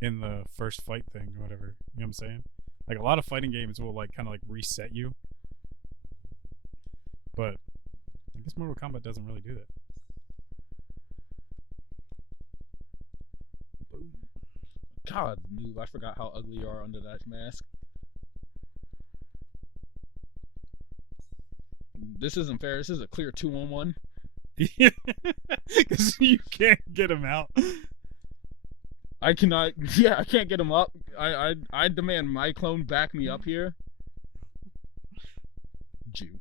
in the first fight thing or whatever. You know what I'm saying? Like a lot of fighting games will like kind of like reset you. But I guess Mortal Kombat doesn't really do that. God, noob, I forgot how ugly you are under that mask. This isn't fair. This is a clear 2-on-1. Because you can't get him out. I cannot. Yeah, I can't get him up. I demand my clone back me up here. Jew.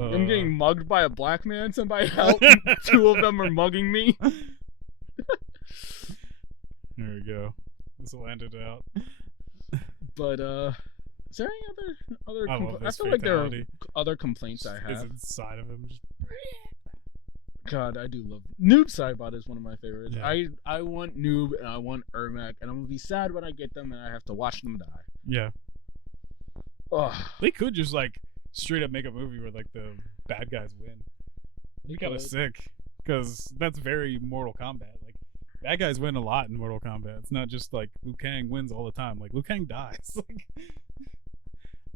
I'm getting mugged by a black man. Somebody help. 2 of them are mugging me. There we go. This will end it out. But is there any other I feel like there are other complaints I have. Is inside of him. Just... God, I do love Noob Saibot is one of my favorites. Yeah. I want Noob and I want Ermac, and I'm gonna be sad when I get them and I have to watch them die. Yeah. Oh. They could just like straight up make a movie where like the bad guys win. That'd be kind of sick, because that's very Mortal Kombat. Like bad guys win a lot in Mortal Kombat. It's not just like Liu Kang wins all the time. Like Liu Kang dies. Like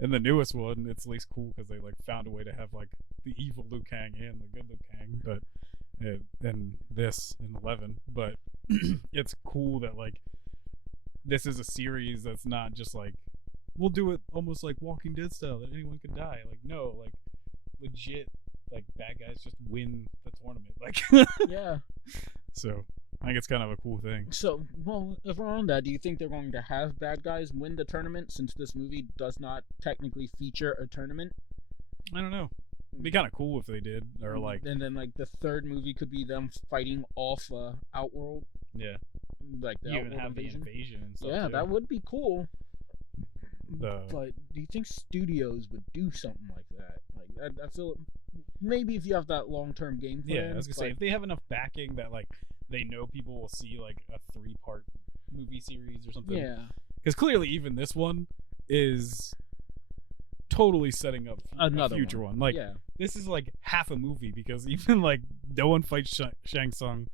in the newest one, it's at least cool because they like found a way to have like the evil Liu Kang and the good Liu Kang, but and this in 11. But it's cool that like this is a series that's not just like we'll do it almost like Walking Dead style that anyone can die. Like no, like legit, like bad guys just win the tournament. Like yeah. So I think it's kind of a cool thing. So, well, if we're on that, do you think they're going to have bad guys win the tournament since this movie does not technically feature a tournament? I don't know. It'd be kind of cool if they did, or like. And then like the third movie could be them fighting off Outworld. Yeah. Like the Outworld Outworld invasion and stuff. Yeah, too. that would be cool. But do you think studios would do something like that? Like I feel maybe if you have that long-term game plan. Yeah, I was gonna say if they have enough backing that like they know people will see like a 3-part movie series or something. Yeah. Because clearly even this one is totally setting up another future one. Like this is like half a movie because even like no one fights Shang Tsung.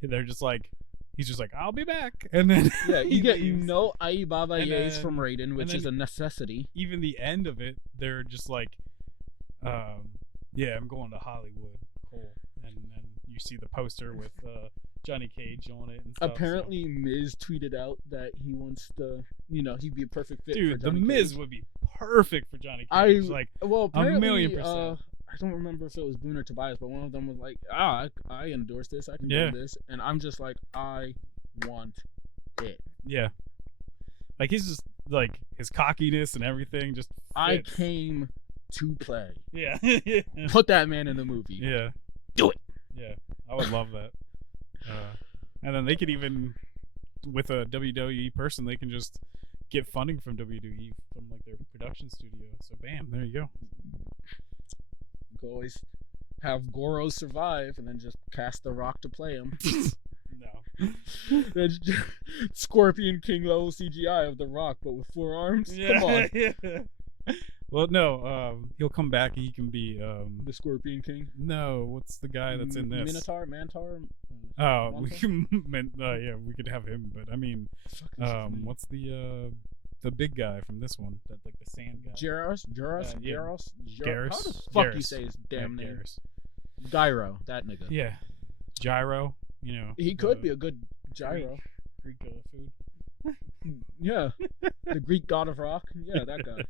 They're just like he's just like I'll be back, and then you get no Ai Baba Yays from Raiden, which is a necessity. Even the end of it, they're just like, yeah, I'm going to Hollywood, cool, and you see the poster with Johnny Cage on it. And stuff, apparently, Miz tweeted out that he wants to, he'd be a perfect fit. Dude, for Johnny the Miz Cage. Would be perfect for Johnny Cage. Apparently, 1,000,000%. I don't remember if it was Boone or Tobias, but one of them was like, I endorse this. I can do this. And I'm just like, I want it. Yeah. Like, he's just, like, his cockiness and everything just fits. I came to play. Yeah. Put that man in the movie. Yeah. Do it. Yeah. I would love that. And then they could even, with a WWE person, they can just get funding from WWE from, like, their production studio. So, bam, there you go. Always have Goro survive and then just cast The Rock to play him. No. That's Scorpion King level CGI of The Rock, but with 4 arms. Yeah, come on. Yeah. Well, no. He'll come back and he can be the Scorpion King. No, what's the guy that's in this? Mantar. Oh, we can. Yeah, we could have him. But I mean, what's the big guy from this one? That like the sand guy. Garrus. How the fuck you say his damn name? Gyro, that nigga. Yeah, Gyro. You know, he could be a good gyro. Greek food. Yeah, the Greek god of rock. Yeah, that guy.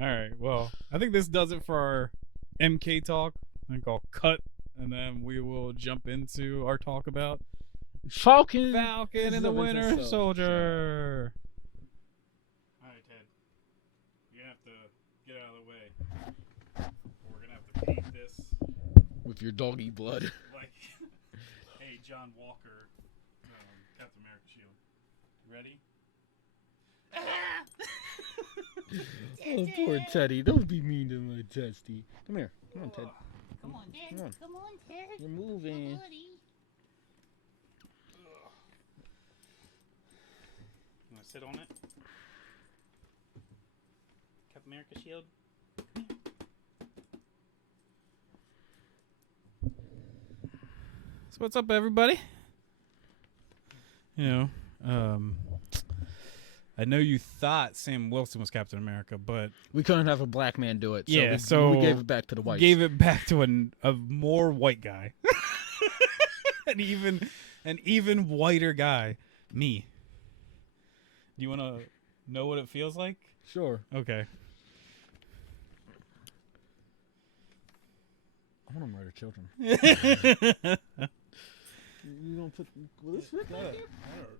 All right. Well, I think this does it for our MK talk. I think I'll cut, and then we will jump into our talk about Falcon and the Winter Soldier. Get out of the way. We're gonna have to paint this with your doggy blood. Like, hey, John Walker, Captain America shield. Ready? Oh, poor Teddy. Don't be mean to my Testy. Come here. Come on, Ted. Come on, Ted. Come on, Ted. You're moving. Oh, buddy. You wanna sit on it? Captain America shield. So what's up, everybody? You know, I know you thought Sam Wilson was Captain America, but we couldn't have a black man do it. So so we gave it back to the whites. Gave it back to a more white guy, an even whiter guy. Me. Do you want to know what it feels like? Sure. Okay. I want to murder children. You don't put this back here?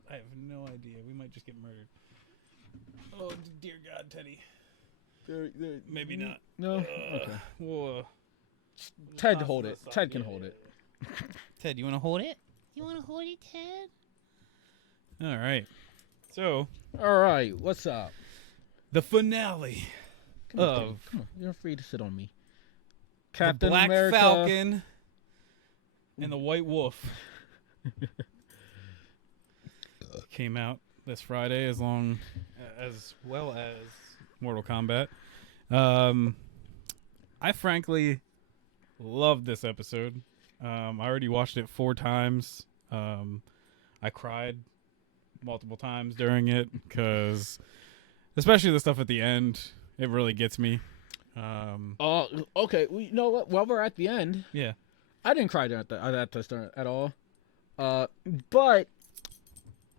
I have no idea. We might just get murdered. Oh, dear God, Teddy. Maybe not. No? Okay. Well, Ted, hold it. Ted can hold it. Ted, you want to hold it? You want to hold it, Ted? All right. So. All right. What's up? The finale Come on. You're free to sit on me. Captain the Black America. Falcon and the White Wolf came out this Friday, as well as Mortal Kombat. I frankly loved this episode. I already watched it 4 times. I cried multiple times during it because, especially the stuff at the end It really gets me. Okay. Well, you know what? While we're at the end, Yeah, I didn't cry at the start at all. But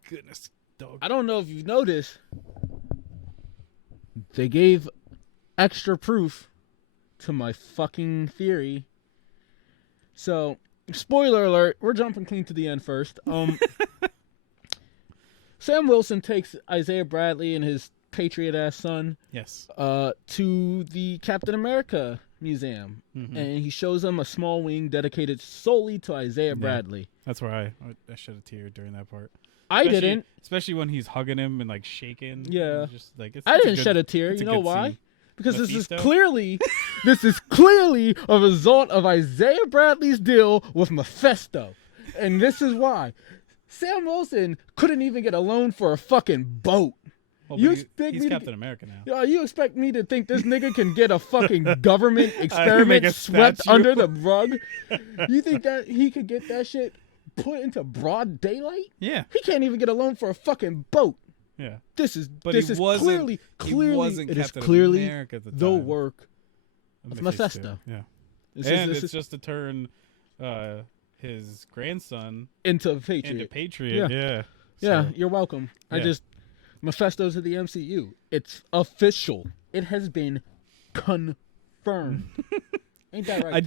goodness, dog. I don't know if you've noticed, they gave extra proof to my fucking theory. So, spoiler alert, we're jumping clean to the end first. Sam Wilson takes Isaiah Bradley and his patriot-ass son Yes. to the Captain America Museum. Mm-hmm. And he shows them a small wing dedicated solely to Isaiah Bradley. That's where I shed a tear during that part. I didn't. Especially when he's hugging him and like shaking. Yeah. Just, like, I didn't shed a tear. You know why? Scene. Because Mephisto? this is clearly a result of Isaiah Bradley's deal with Mephisto. And this is why. Sam Wilson couldn't even get a loan for a fucking boat. Well, He's Captain America now. You expect me to think this nigga can get a fucking government experiment swept under the rug? You think that he could get that shit put into broad daylight? Yeah. He can't even get a loan for a fucking boat. Yeah. This is clearly it is Captain clearly America at the the time. work of Mephisto. Yeah. This is just to turn his grandson into Patriot. Yeah. Yeah, So, you're welcome. yeah. Mephisto's of the MCU. It's official. It has been confirmed. Ain't that right? I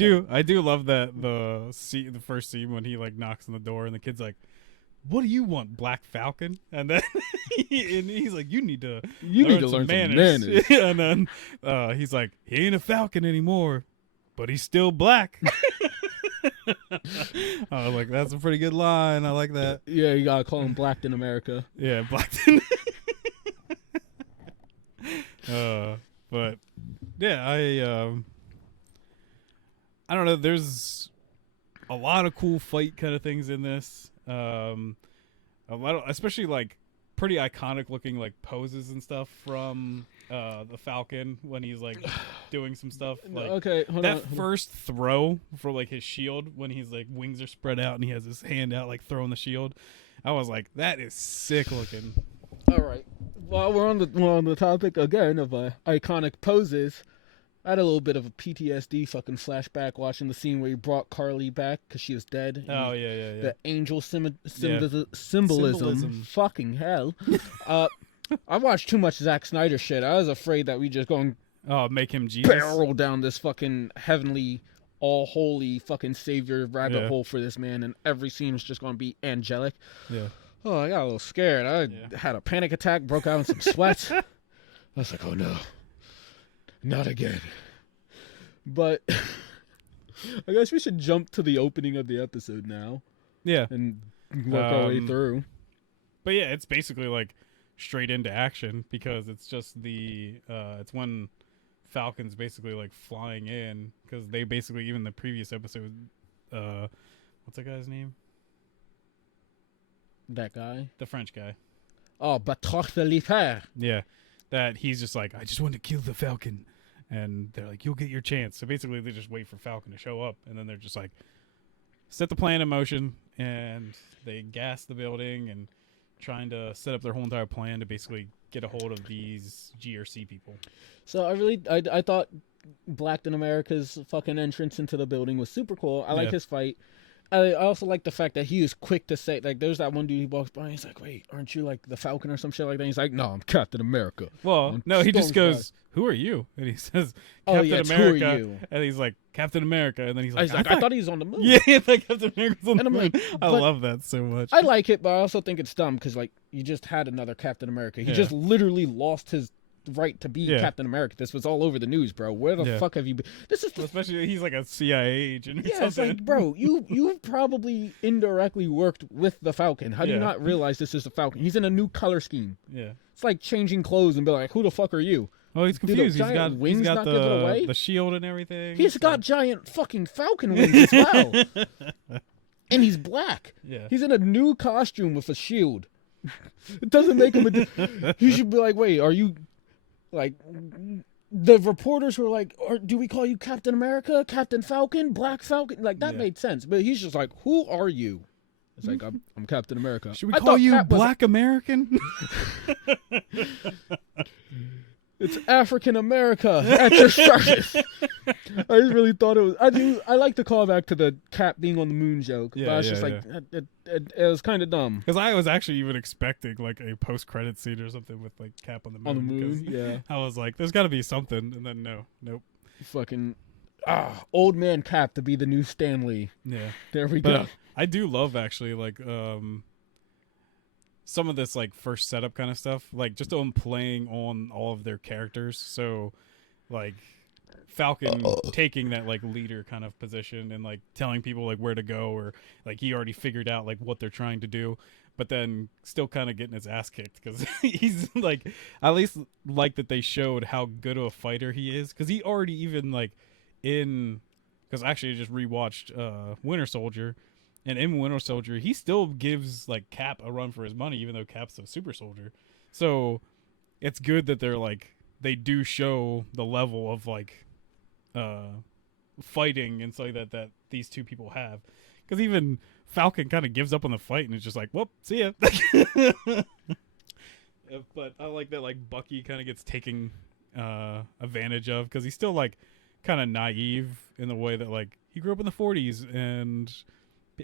do love that the first scene when he like knocks on the door and the kid's like, "What do you want, Black Falcon?" And then he's like, "You need to learn some manners." And then he's like, "He ain't a Falcon anymore, but he's still black." I was like, "That's a pretty good line. I like that." Yeah, you gotta call him Blacked in America. Yeah, Blackton. But yeah, I don't know. There's a lot of cool fight kind of things in this. A lot of, especially like pretty iconic looking like poses and stuff from the Falcon when he's like doing some stuff. Like, okay, hold on. First throw for like his shield when he's like wings are spread out and he has his hand out like throwing the shield. I was like, that is sick looking. All right. While we're on the topic again of iconic poses, I had a little bit of a PTSD fucking flashback watching the scene where he brought Carly back because she was dead. Oh yeah. The angel symbolism. Fucking hell. I watched too much Zack Snyder shit. I was afraid that we just going make him Jesus. Barrel down this fucking heavenly, all holy fucking savior rabbit hole for this man, and every scene was just going to be angelic. Yeah. Oh, I got a little scared. I had a panic attack, broke out in some sweats. I was like, oh no, not again. But I guess we should jump to the opening of the episode now. Yeah. And work our way through. But yeah, it's basically like straight into action because it's just it's when Falcon's basically like flying in because they basically, even the previous episode, what's that guy's name? That guy? The French guy. Oh, Batroc de l'Hiver. Yeah. That he's just like, I just want to kill the Falcon. And they're like, you'll get your chance. So basically they just wait for Falcon to show up. And then they're just like, set the plan in motion. And they gas the building and trying to set up their whole entire plan to basically get a hold of these GRC people. So I thought Blacked in America's fucking entrance into the building was super cool. I like his fight. I also like the fact that he was quick to say, like, there's that one dude who walks by and he's like, wait, aren't you like the Falcon or some shit like that? And he's like, no, I'm Captain America. Well, no, he just goes, who are you? And he says, Captain America. Who are you? And he's like, Captain America. And then he's like, I thought he was on the moon. Yeah, like Captain America's on the moon. Like, I love that so much. I like it, but I also think it's dumb because, like, you just had another Captain America. He just literally lost his right to be Captain America. This was all over the news, bro. Where the fuck have you been? This is especially he's like a CIA agent. Or it's like, bro, you probably indirectly worked with the Falcon. How do you not realize this is the Falcon? He's in a new color scheme. Yeah, it's like changing clothes and be like, who the fuck are you? Oh, he's confused. He's got the shield and everything. He's got giant fucking Falcon wings as well, and he's black. Yeah, he's in a new costume with a shield. It doesn't make him. He should be like, wait, are you? Like, the reporters were like, do we call you Captain America, Captain Falcon, Black Falcon? Like, that made sense. But he's just like, who are you? It's like, I'm Captain America. Should we call you Black American? It's African America at your service. I just really thought it was. I like the callback to the Cap being on the moon joke, but I was just like, it was kind of dumb. Because I was actually even expecting like a post-credit scene or something with like Cap on the moon. On the moon, yeah. I was like, there's got to be something, and then nope. Fucking old man Cap to be the new Stan Lee. Yeah, there we go. I do love actually like some of this like first setup kind of stuff, like just on playing on all of their characters. So like Falcon taking that like leader kind of position and like telling people like where to go, or like he already figured out like what they're trying to do, but then still kind of getting his ass kicked because he's like, at least like that they showed how good of a fighter he is, because he already even like because actually I just rewatched Winter Soldier. And in Winter Soldier, he still gives like Cap a run for his money, even though Cap's a super soldier. So it's good that they're like, they do show the level of like fighting and so that these two people have. Because even Falcon kind of gives up on the fight and is just like, "Whoop, see ya." But I like that like Bucky kind of gets taken advantage of, because he's still like kind of naive in the way that like he grew up in the 40s and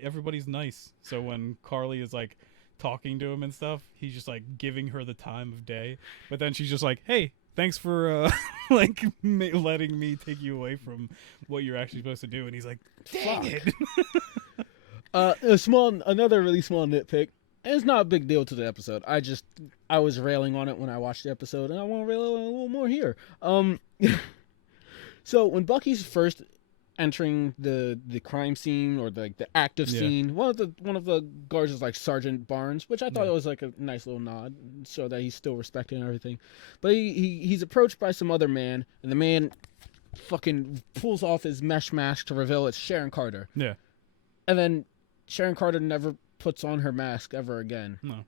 everybody's nice. So when Carly is like talking to him and stuff, he's just like giving her the time of day. But then she's just like, "Hey, thanks for like letting me take you away from what you're actually supposed to do." And he's like, "Dang it." Another really small nitpick. It's not a big deal to the episode. I was railing on it when I watched the episode, and I want to rail on it a little more here. So when Bucky's first entering the crime scene, or the active scene, one of the guards is like Sergeant Barnes, which I thought it was like a nice little nod, so that he's still respected and everything. But he's approached by some other man, and the man fucking pulls off his mesh mask to reveal it's Sharon Carter. Yeah. And then Sharon Carter never puts on her mask ever again. No.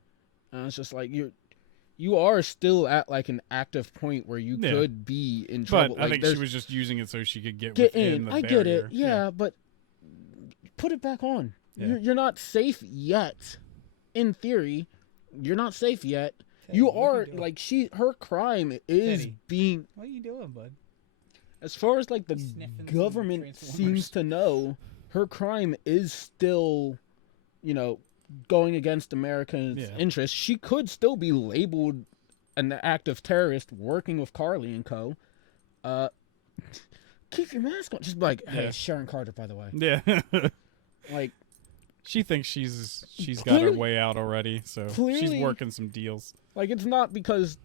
And it's just like, you are still at like an active point where you could be in trouble. But I like, think she was just using it so she could get in. The I barrier. get it, yeah, but put it back on. Yeah. You're not safe yet. In theory, you're not safe yet. Teddy, you what are you doing? like her crime is Teddy. being. What are you doing, bud? As far as like the Sniffing some government Transformers. seems to know, her crime is still, going against American interests. She could still be labeled an active terrorist working with Carly and co. Keep your mask on. Just be like, hey, it's Sharon Carter, by the way. Yeah. Like, she thinks she's got her way out already, so she's working some deals. Like, it's not because,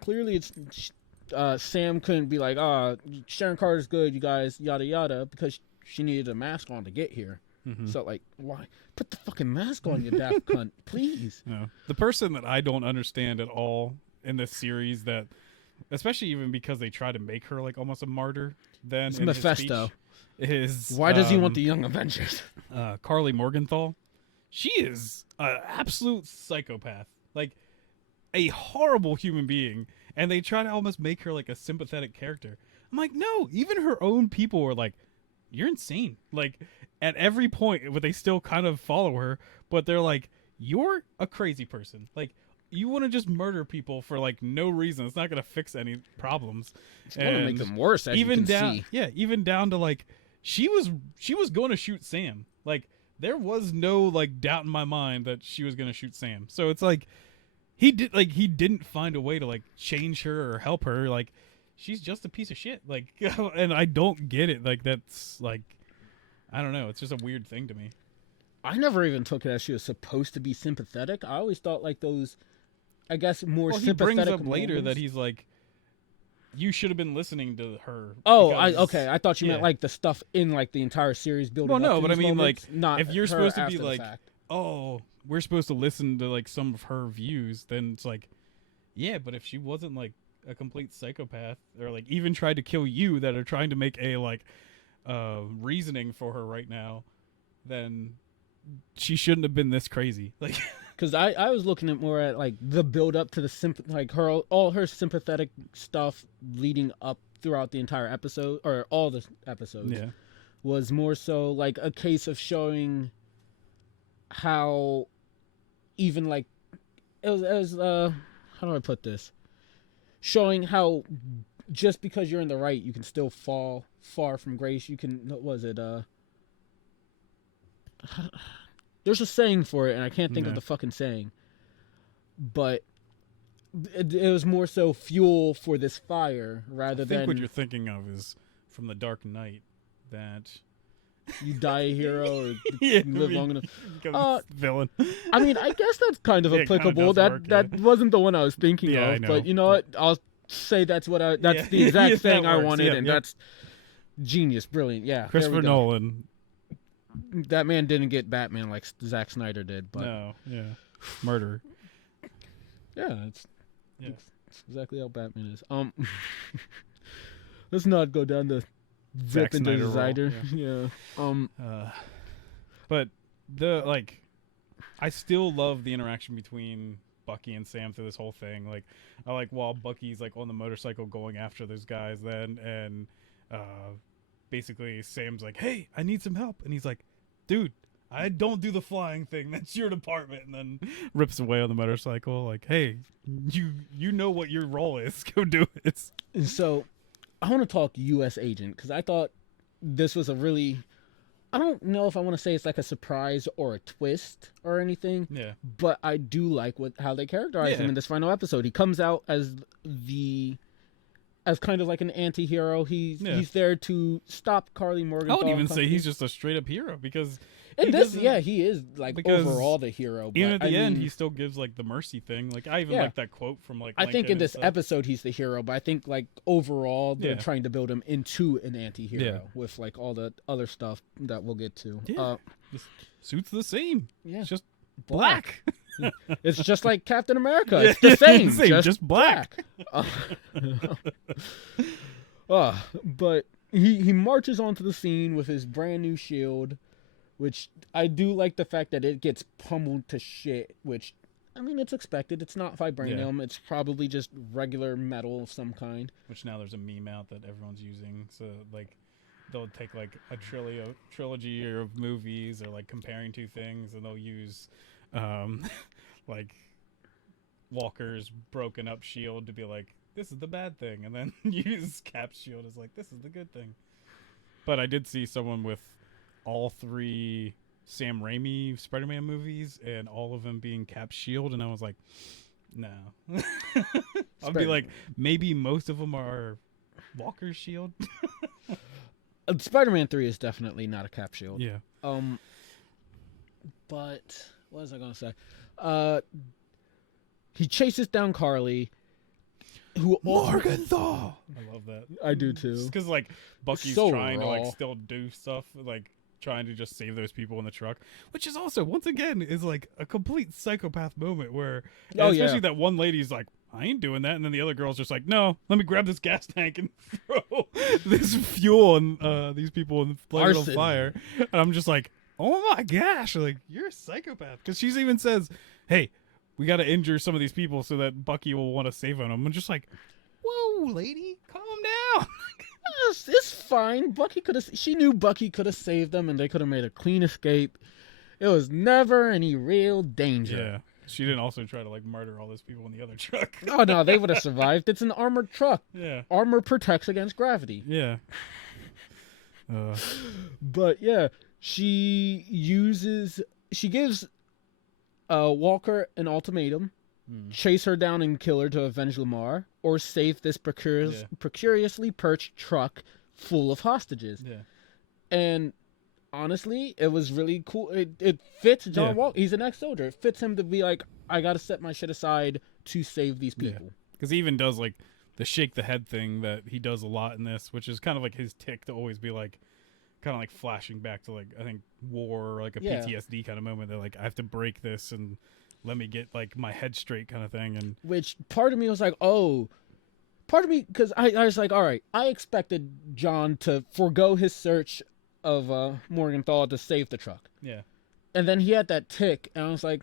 clearly it's Sam couldn't be like, Sharon Carter's good, you guys, yada yada, because she needed a mask on to get here. Mm-hmm. So, like, why? Put the fucking mask on, you daft cunt, please. No. The person that I don't understand at all in this series, that, especially even because they try to make her like almost a martyr, then it's in Mephisto. His speech, Why does he want the Young Avengers? Carly Morgenthau. She is an absolute psychopath, like a horrible human being, and they try to almost make her like a sympathetic character. I'm like, no, even her own people were like, "You're insane." Like, at every point, but they still kind of follow her, but they're like, "You're a crazy person. Like, you want to just murder people for like no reason. It's not going to fix any problems. It's going to make them worse, as even you can see. Yeah, even down to like, she was going to shoot Sam. Like, there was no like doubt in my mind that she was going to shoot Sam. So it's like, he didn't find a way to like change her or help her. Like, she's just a piece of shit. Like, and I don't get it. Like, that's like, I don't know. It's just a weird thing to me. I never even took it as she was supposed to be sympathetic. I always thought like those, I guess, more sympathetic. He brings up later that he's like, you should have been listening to her. Oh, I thought you meant like the stuff in like the entire series building. Well, no, up to but I mean moments, like, not if you're supposed to be like, fact. oh, we're supposed to listen to like some of her views, then it's like, yeah, but if she wasn't like a complete psychopath, or like even tried to kill you, that are trying to make a like reasoning for her right now, then she shouldn't have been this crazy. Like, because I was looking at more at like the build up to the like all her sympathetic stuff leading up throughout the entire episode, or all the episodes, was more so like a case of showing how even like it was how do I put this? showing how just because you're in the right, you can still fall far from grace. You can, what was it? There's a saying for it, and I can't think of the fucking saying. But it was more so fuel for this fire rather than. I think what you're thinking of is from The Dark Knight, that you die a hero or live long enough. Villain. I mean, I guess that's kind of applicable. Kind of that wasn't the one I was thinking of, but you know what? I'll say that's what that's the exact thing I wanted, and that's genius, brilliant. Yeah, Christopher Nolan. That man didn't get Batman like Zack Snyder did, but murder. Yeah, it's exactly how Batman is. Let's not go down the Zack Snyder Snyder. Yeah. But I still love the interaction between Bucky and Sam through this whole thing. Like, I like while Bucky's like on the motorcycle going after those guys, and basically Sam's like, "Hey, I need some help," and he's like, "Dude, I don't do the flying thing. That's your department." And then rips away on the motorcycle. Like, "Hey, you know what your role is. Go do it." And so, I want to talk U.S. Agent because I thought this was a really. I don't know if I want to say it's like a surprise or a twist or anything. Yeah. But I do like how they characterize him in this final episode. He comes out as kind of like an anti-hero. He's there to stop Carly Morgenthau. I would even say he's just a straight up hero because he is like overall the hero. But even at the end, he still gives like the mercy thing. Like I even like that quote from like. I think in this episode he's the hero, but I think like overall they're trying to build him into an anti-hero with like all the other stuff that we'll get to. Yeah. The suit's the same. Yeah, it's just black. It's just like Captain America. It's the same, just black. But he marches onto the scene with his brand new shield, which I do like the fact that it gets pummeled to shit, which, I mean, it's expected. It's not vibranium. It's probably just regular metal of some kind. Which now there's a meme out that everyone's using. So, like, they'll take, like, a trilogy of movies or, like, comparing two things, and they'll use, like, Walker's broken up shield to be like, this is the bad thing, and then use Cap's shield as, like, this is the good thing. But I did see someone with all three Sam Raimi Spider-Man movies and all of them being Cap's shield, and I was like, no. I'll be like, maybe most of them are Walker's shield. Spider-Man 3 is definitely not a Cap shield. Yeah. But what was I gonna say? He chases down Carly. Morgenthau. I love that. I do too. Just because like Bucky's so trying raw. to like still do stuff, like trying to just save those people in the truck, which is also once again is like a complete psychopath moment where, especially that one lady's like, I ain't doing that, and then the other girl's just like, no, let me grab this gas tank and throw this fuel and these people and light it on fire, and I'm just like, oh my gosh, like you're a psychopath, because she even says, hey, we got to injure some of these people so that Bucky will want to save them. I'm just like, whoa, lady, calm down. It's fine. She knew Bucky could have saved them, and they could have made a clean escape. It was never any real danger. Yeah, she didn't also try to like murder all those people in the other truck. Oh no, they would have survived. It's an armored truck. Yeah, armor protects against gravity. Yeah. But yeah, she gives Walker an ultimatum: chase her down and kill her to avenge Lamar, or save this precariously perched truck full of hostages. Yeah. And honestly, it was really cool. It fits John Walker. He's an ex-soldier. It fits him to be like, I gotta set my shit aside to save these people. Because he even does like the shake the head thing that he does a lot in this, which is kind of like his tick to always be like, kind of like flashing back to like, I think war or like a PTSD kind of moment. They're like, I have to break this and let me get like my head straight kind of thing. And which part of me was like, because I was like, all right, I expected John to forego his search of Morgenthau to save the truck. Yeah. And then he had that tick, and I was like,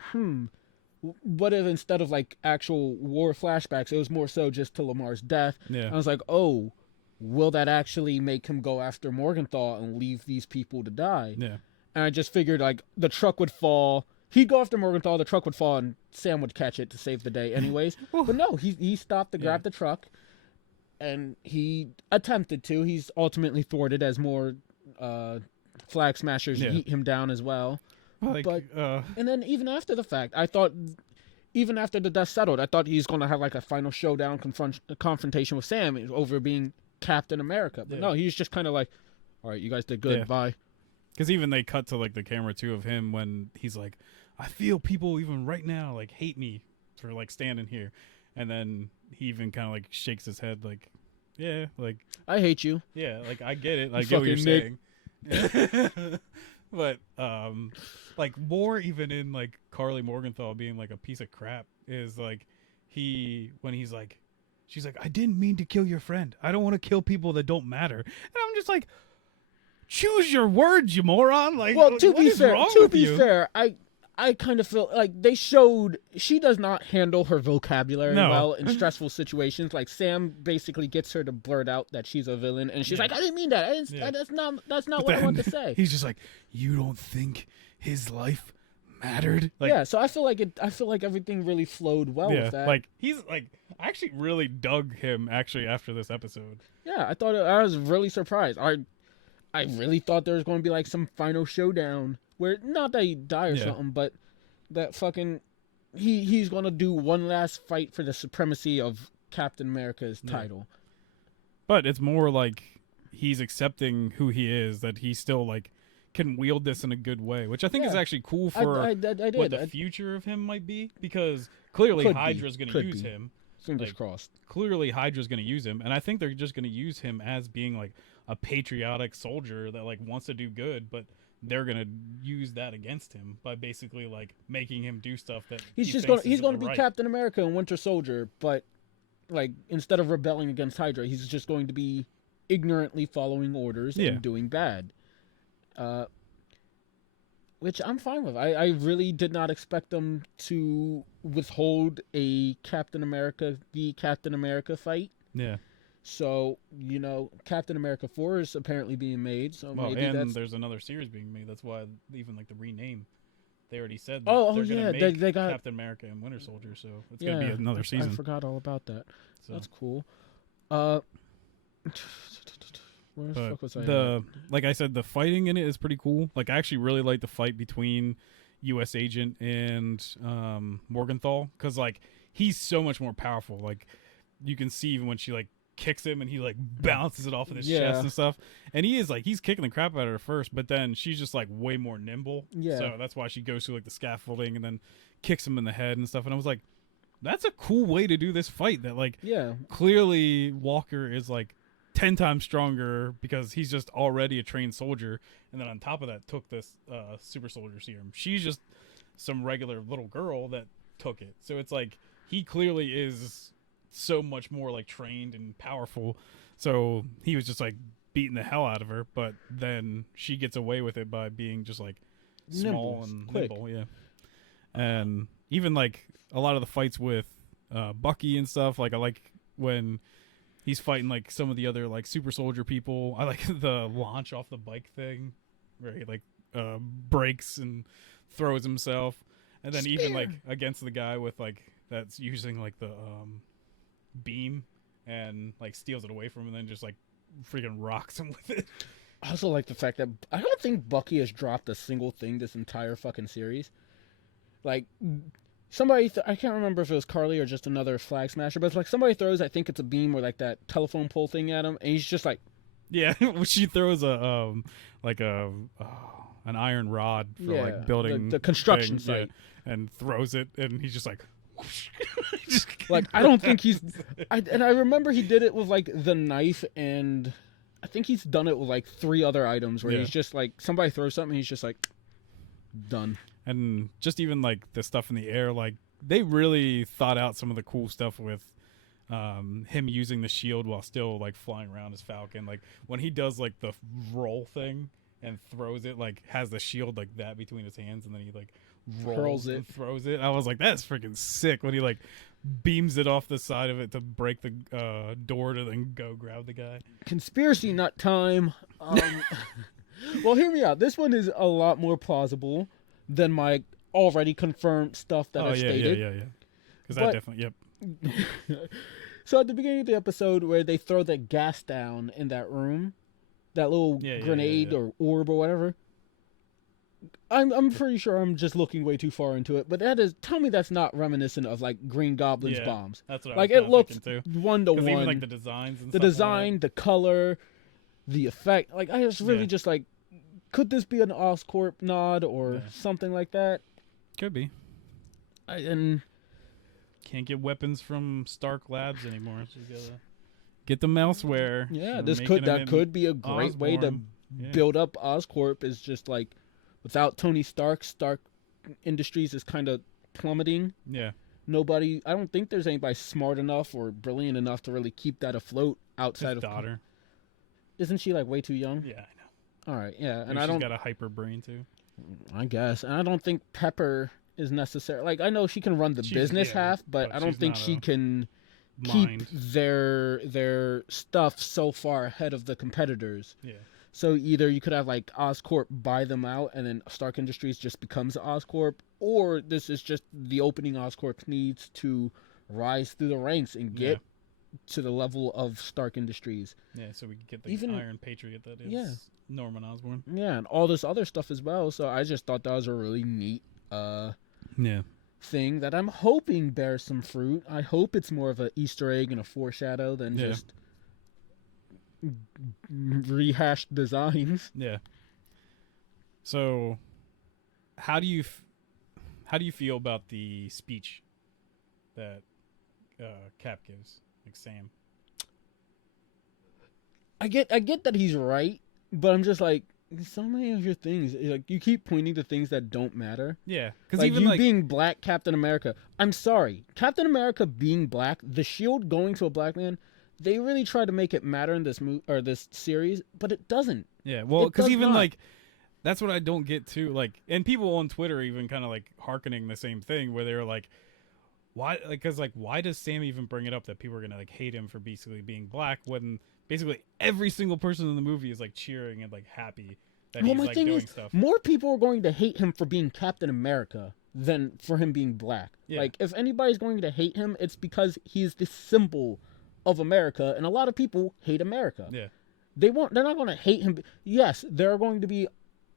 what if instead of like actual war flashbacks, it was more so just to Lamar's death? Yeah. I was like, oh, will that actually make him go after Morgenthau and leave these people to die? Yeah. And I just figured like the truck would fall, he'd go after Morgenthau, the truck would fall, and Sam would catch it to save the day anyways. But no, he stopped to grab the truck, and he attempted to. He's ultimately thwarted as more flag smashers eat him down as well. And then even after the fact, I thought, even after the dust settled, I thought he's going to have like a final showdown confrontation with Sam over being Captain America. But no, he's just kind of like, all right, you guys did good, bye. Because even they cut to like the camera too of him when he's like, I feel people even right now like hate me for like standing here. And then he even kind of like shakes his head like, yeah, like, I hate you. Yeah, like I get it. I get what you're saying. But like more even in like Carly Morgenthau being like a piece of crap is like when he's like, she's like, I didn't mean to kill your friend. I don't want to kill people that don't matter. And I'm just like, choose your words, you moron. Like, well, to be fair, I kind of feel like they showed she does not handle her vocabulary well in stressful situations. Like Sam basically gets her to blurt out that she's a villain, and she's like, "I didn't mean that. That's not what I want to say." He's just like, "You don't think his life mattered?" Like, yeah. So I feel like everything really flowed well with that. Like he's like, I actually really dug him after this episode. Yeah, I was really surprised. I really thought there was going to be like some final showdown. Where, not that he die or something, but that fucking he's gonna do one last fight for the supremacy of Captain America's title. But it's more like he's accepting who he is, that he still like can wield this in a good way, which I think is actually cool for what the future of him might be, because clearly Hydra's gonna use him. Fingers crossed. Clearly Hydra's gonna use him, and I think they're just gonna use him as being like a patriotic soldier that like wants to do good, but they're gonna use that against him by basically like making him do stuff that he's gonna be Captain America and Winter Soldier, but like instead of rebelling against Hydra, he's just going to be ignorantly following orders and doing bad. Which I'm fine with. I really did not expect them to withhold a Captain America fight. Yeah. So, Captain America 4 is apparently being made. So there's another series being made. That's why even like the rename, they already said that they're gonna make they got Captain America and Winter Soldier. So it's gonna be another season. I forgot all about that. So. That's cool. Where the fuck was I? Like I said, the fighting in it is pretty cool. Like I actually really like the fight between U.S. Agent and Morgenthau, because like he's so much more powerful. Like you can see even when she like kicks him and he like bounces it off of his chest and stuff, and he's kicking the crap out of her first, but then she's just like way more nimble, so that's why she goes through like the scaffolding and then kicks him in the head and stuff. And I was like, that's a cool way to do this fight, that like clearly Walker is like 10 times stronger because he's just already a trained soldier, and then on top of that took this super soldier serum. She's just some regular little girl that took it, so it's like he clearly is so much more like trained and powerful. So he was just like beating the hell out of her, but then she gets away with it by being just like small and nimble. And even like a lot of the fights with Bucky and stuff, like I like when he's fighting like some of the other like super soldier people. I like the launch off the bike thing where he like breaks and throws himself, and then even like against the guy with like that's using like the beam and like steals it away from him and then just like freaking rocks him with it. I also like the fact that I don't think Bucky has dropped a single thing this entire fucking series. Like somebody I can't remember if it was Carly or just another flag smasher, but it's like somebody throws, I think it's a beam or like that telephone pole thing at him, and he's just like, she throws a an iron rod for like building the construction site, and throws it, and he's just like like I don't think I remember he did it with like the knife, and I think he's done it with like 3 other items where he's just like somebody throws something, he's just like done. And just even like the stuff in the air, like they really thought out some of the cool stuff with him using the shield while still like flying around as Falcon. Like when he does like the roll thing and throws it, like has the shield like that between his hands, and then he like rolls it and throws it. I was like, that's freaking sick, when he like beams it off the side of it to break the door to then go grab the guy. Conspiracy nut time. Well, hear me out. This one is a lot more plausible than my already confirmed stuff that I stated. Yeah. Because I definitely, So at the beginning of the episode where they throw the gas down in that room, that little grenade or orb or whatever, I'm pretty sure I'm just looking way too far into it, but tell me that's not reminiscent of like Green Goblin's bombs. That's what like I was it looks too. 1 to 1. Even like the designs and the stuff design, like the color, the effect. Like I just really just like, could this be an Oscorp nod or something like that? Could be. And can't get weapons from Stark Labs anymore. So you gotta get them elsewhere. Yeah, that could be a great way to build up Oscorp. Is just like, without Tony Stark Industries is kind of plummeting. Yeah. I don't think there's anybody smart enough or brilliant enough to really keep that afloat outside His daughter. Isn't she like way too young? Yeah, I know. All right, yeah, and she's got a hyper brain too. I guess, and I don't think Pepper is necessary. Like I know she can run the business half, but I don't think she can keep their stuff so far ahead of the competitors. Yeah. So either you could have like Oscorp buy them out, and then Stark Industries just becomes Oscorp, or this is just the opening Oscorp needs to rise through the ranks and get to the level of Stark Industries. Yeah, so we can get the Iron Patriot that is Norman Osborn. Yeah, and all this other stuff as well. So I just thought that was a really neat thing that I'm hoping bears some fruit. I hope it's more of an Easter egg and a foreshadow than just rehashed designs. Yeah. So, how do you feel about the speech that Cap gives, like Sam? I get that he's right, but I'm just like, so many of your things, like you keep pointing to things that don't matter. Yeah, because like even you being black Captain America. I'm sorry, Captain America being black, the shield going to a black man. They really try to make it matter in this this series, but it doesn't. Yeah, well, because even like, that's what I don't get too. Like, and people on Twitter even kind of like hearkening the same thing, where they're like, why? Because like, why does Sam even bring it up that people are gonna like hate him for basically being black when basically every single person in the movie is like cheering and like happy that he's like doing stuff. More people are going to hate him for being Captain America than for him being black. Yeah. Like, if anybody's going to hate him, it's because he's the symbol of America, and a lot of people hate America. Yeah. They're not going to hate him. Yes, there are going to be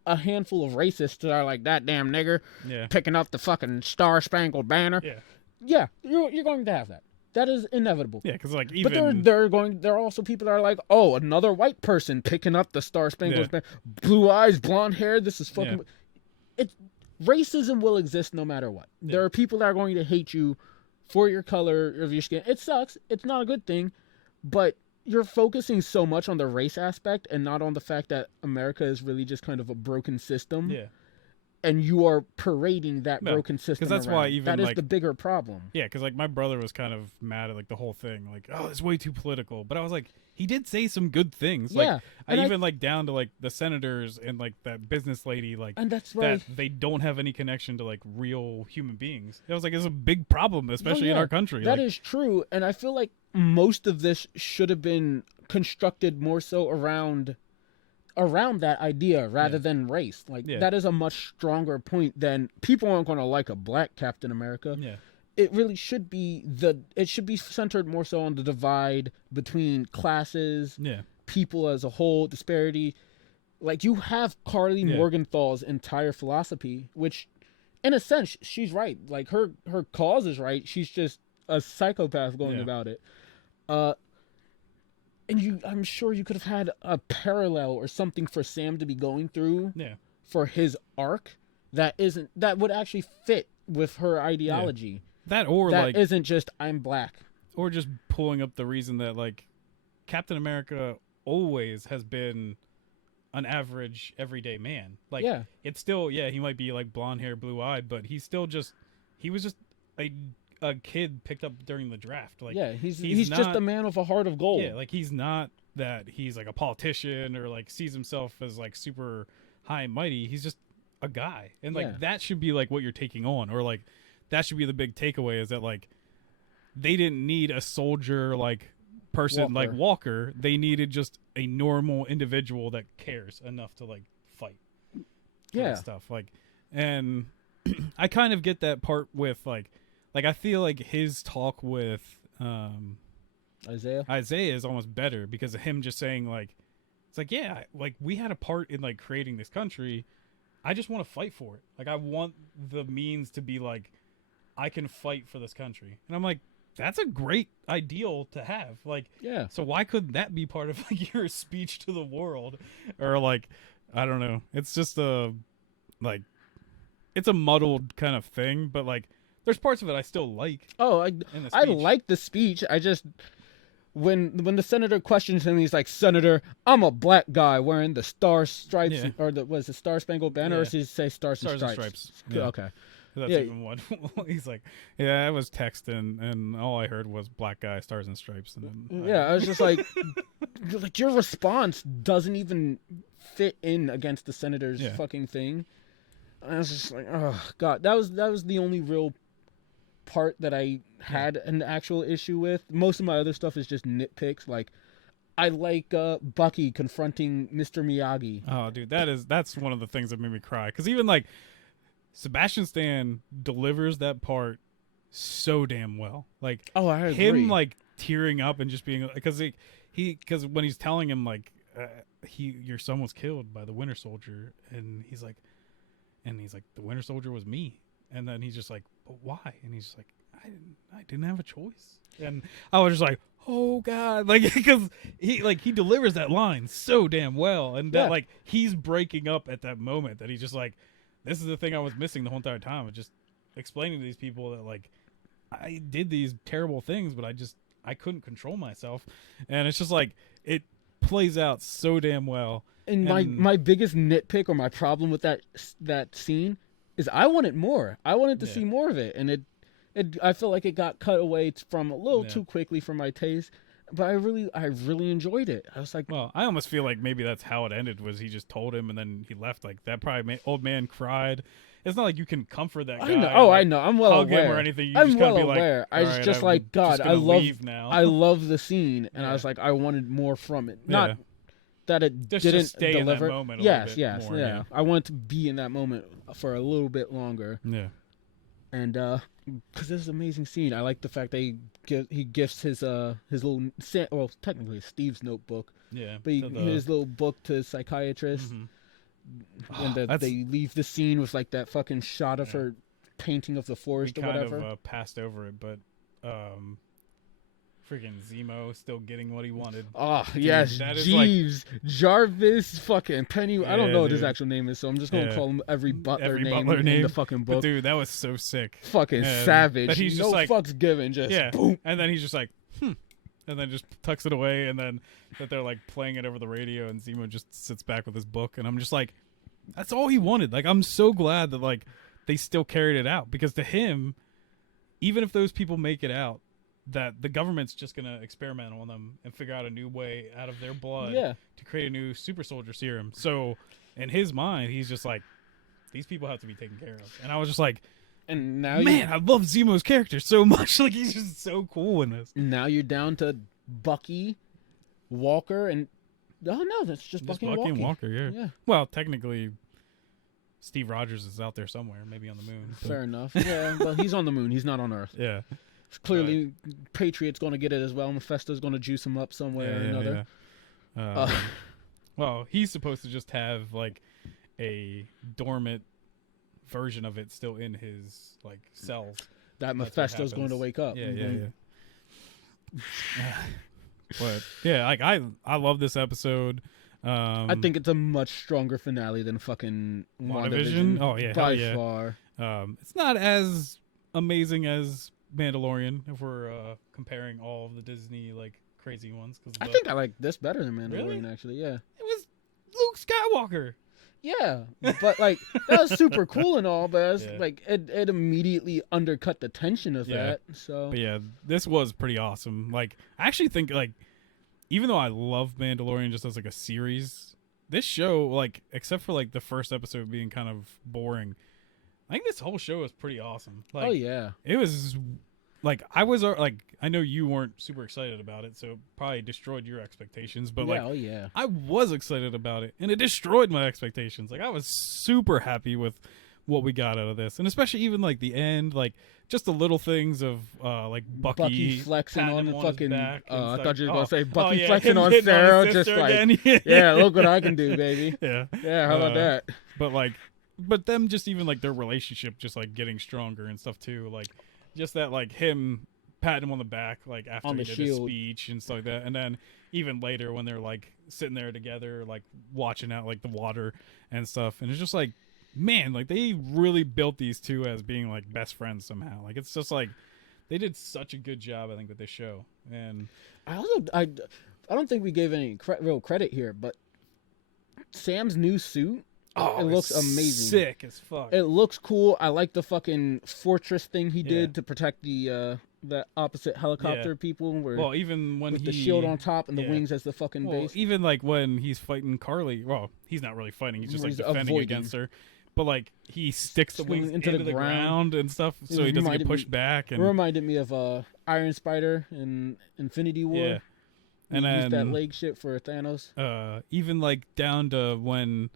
a handful of racists that are like, that damn nigger picking up the fucking Star Spangled Banner. Yeah, you're going to have that. That is inevitable. Yeah, because like even but there are also people that are like, oh, another white person picking up the Star Spangled Banner, blue eyes, blonde hair. This is fucking. Racism will exist no matter what. There are people that are going to hate you for your color of your skin. It sucks. It's not a good thing, but you're focusing so much on the race aspect and not on the fact that America is really just kind of a broken system. Yeah. And you are parading that broken system. Because that's around. why even that is like, the bigger problem. Yeah, because like my brother was kind of mad at like the whole thing, like, oh, it's way too political. But I was like, he did say some good things. Like, I even like down to like the senators and like that business lady, like, and that's right. that they don't have any connection to like real human beings. I was like, it's a big problem, especially in our country. That is true, and I feel like most of this should have been constructed more so around that idea rather than race. Like that is a much stronger point than people aren't going to like a black Captain America. Yeah. It really should be centered more so on the divide between classes, people as a whole, disparity. Like you have Carly Morgenthal's entire philosophy, which in a sense she's right. Like her cause is right. She's just a psychopath going about it. And I'm sure you could have had a parallel or something for Sam to be going through for his arc that would actually fit with her ideology. That like isn't just I'm black. Or just pulling up the reason that like Captain America always has been an average everyday man. Like it's still he might be like blonde hair, blue eyed, but he was just a kid picked up during the draft. Like he's not, just a man with a heart of gold. Yeah, like he's not that he's like a politician or like sees himself as like super high and mighty. He's just a guy. And like that should be like what you're taking on, or like that should be the big takeaway is that like they didn't need a soldier like person like Walker. They needed just a normal individual that cares enough to like fight. Stuff like, and I kind of get that part with like I feel like his talk with Isaiah is almost better because of him just saying like, it's like, yeah, like we had a part in like creating this country. I just want to fight for it. Like I want the means to be like, I can fight for this country. And I'm like, that's a great ideal to have. Like, yeah. So why couldn't that be part of like your speech to the world? Or like, I don't know. It's just it's a muddled kind of thing, but like there's parts of it I still like. Oh, I like the speech. I just when the senator questions him, he's like, "Senator, I'm a black guy wearing the star stripes or the Star Spangled Banner, or does he say Stars and Stripes? Yeah. Okay. That's even one. He's like, yeah, I was texting, and all I heard was black guy, stars and stripes. And then I was just like, your response doesn't even fit in against the senator's fucking thing. And I was just like, oh god, that was the only real part that I had an actual issue with. Most of my other stuff is just nitpicks. Like, I like Bucky confronting Mr. Miyagi. Oh, dude, that's one of the things that made me cry. Because even like Sebastian Stan delivers that part so damn well. Like, I agree. Him like tearing up and just being because because when he's telling him like your son was killed by the Winter Soldier, and he's like the Winter Soldier was me, and then he's just like, but why? And he's just like, I didn't have a choice, and I was just like, oh god, like because he delivers that line so damn well, and that like he's breaking up at that moment that he's just like, this is the thing I was missing the whole entire time, of just explaining to these people that like I did these terrible things, but I couldn't control myself, and it's just like it plays out so damn well. And my biggest nitpick or my problem with that scene is I wanted more. I wanted to see more of it, and it I feel like it got cut away from a little too quickly for my taste. But I really enjoyed it. I was like, well, I almost feel like maybe that's how it ended. Was he just told him and then he left? Like that probably old man cried. It's not like you can comfort that guy. I know. Oh, I know. I'm well aware. Him or anything. You I'm just well be aware. Like, I was just like, God, I love the scene, and I was like, I wanted more from it. Not that it just didn't stay deliver. In that moment yes, more, yeah. I wanted to be in that moment for a little bit longer. Yeah. And because this is an amazing scene. I like the fact that he gifts his little, well, technically Steve's notebook. Yeah. But his little book to his psychiatrist. Mm-hmm. And they leave the scene with like that fucking shot of her painting of the forest or whatever. Kind of passed over it, but freaking Zemo still getting what he wanted. Oh, yes. Jeeves, like, Jarvis, fucking Penny. I don't know what his actual name is, so I'm just going to call him every butler name in the fucking book. But dude, that was so sick. Fucking savage. But he's just like, fucks given. Just boom. And then he's just like, and then just tucks it away, and then that they're like playing it over the radio, and Zemo just sits back with his book, and I'm just like, that's all he wanted. Like, I'm so glad that like they still carried it out, because to him, even if those people make it out, that the government's just going to experiment on them and figure out a new way out of their blood to create a new super soldier serum. So in his mind, he's just like, these people have to be taken care of. And I was just like, and now I love Zemo's character so much. Like, he's just so cool in this. Now you're down to Bucky, Walker, and no, that's just Bucky and Walker. Yeah. Well, technically, Steve Rogers is out there somewhere, maybe on the moon. Fair enough. Yeah, but he's on the moon. He's not on Earth. Yeah. Clearly, Patriot's going to get it as well. Mephisto's going to juice him up somewhere or another. Yeah. Well, he's supposed to just have like a dormant version of it still in his like cells. That Mephisto's going to wake up. Yeah. But yeah, like I love this episode. I think it's a much stronger finale than fucking WandaVision. Oh yeah, by far. It's not as amazing as Mandalorian if we're comparing all of the Disney like crazy ones. I think I like this better than Mandalorian actually. Yeah, it was Luke Skywalker. Yeah, but like that was super cool and all, but like it immediately undercut the tension of that. So, but yeah, this was pretty awesome. Like I actually think like even though I love Mandalorian just as like a series, this show like except for like the first episode being kind of boring, I think this whole show is pretty awesome. Like, oh yeah, it was like I know you weren't super excited about it, so it probably destroyed your expectations. But I was excited about it, and it destroyed my expectations. Like I was super happy with what we got out of this, and especially even like the end, like just the little things of like Bucky flexing on the fucking. I thought you were gonna say Bucky flexing on Sarah, just like yeah, look what I can do, baby. Yeah, how about that? But them just even like their relationship just like getting stronger and stuff too, like just that like him patting him on the back like after he did his speech and stuff like that, and then even later when they're like sitting there together like watching out like the water and stuff, and it's just like, man, like they really built these two as being like best friends somehow. Like it's just like they did such a good job, I think, with this show. And I don't think we gave any real credit here, but Sam's new suit, it looks amazing, sick as fuck. It looks cool. I like the fucking fortress thing he did to protect the opposite helicopter people. Where, even when with the shield on top and the wings as the fucking base. Even like when he's fighting Carly, he's not really fighting. He's just like defending against her. But like he sticks the wings into the ground and stuff, so he doesn't get pushed back. And it reminded me of Iron Spider in Infinity War. Yeah, and then used that leg shit for Thanos. Even like down to when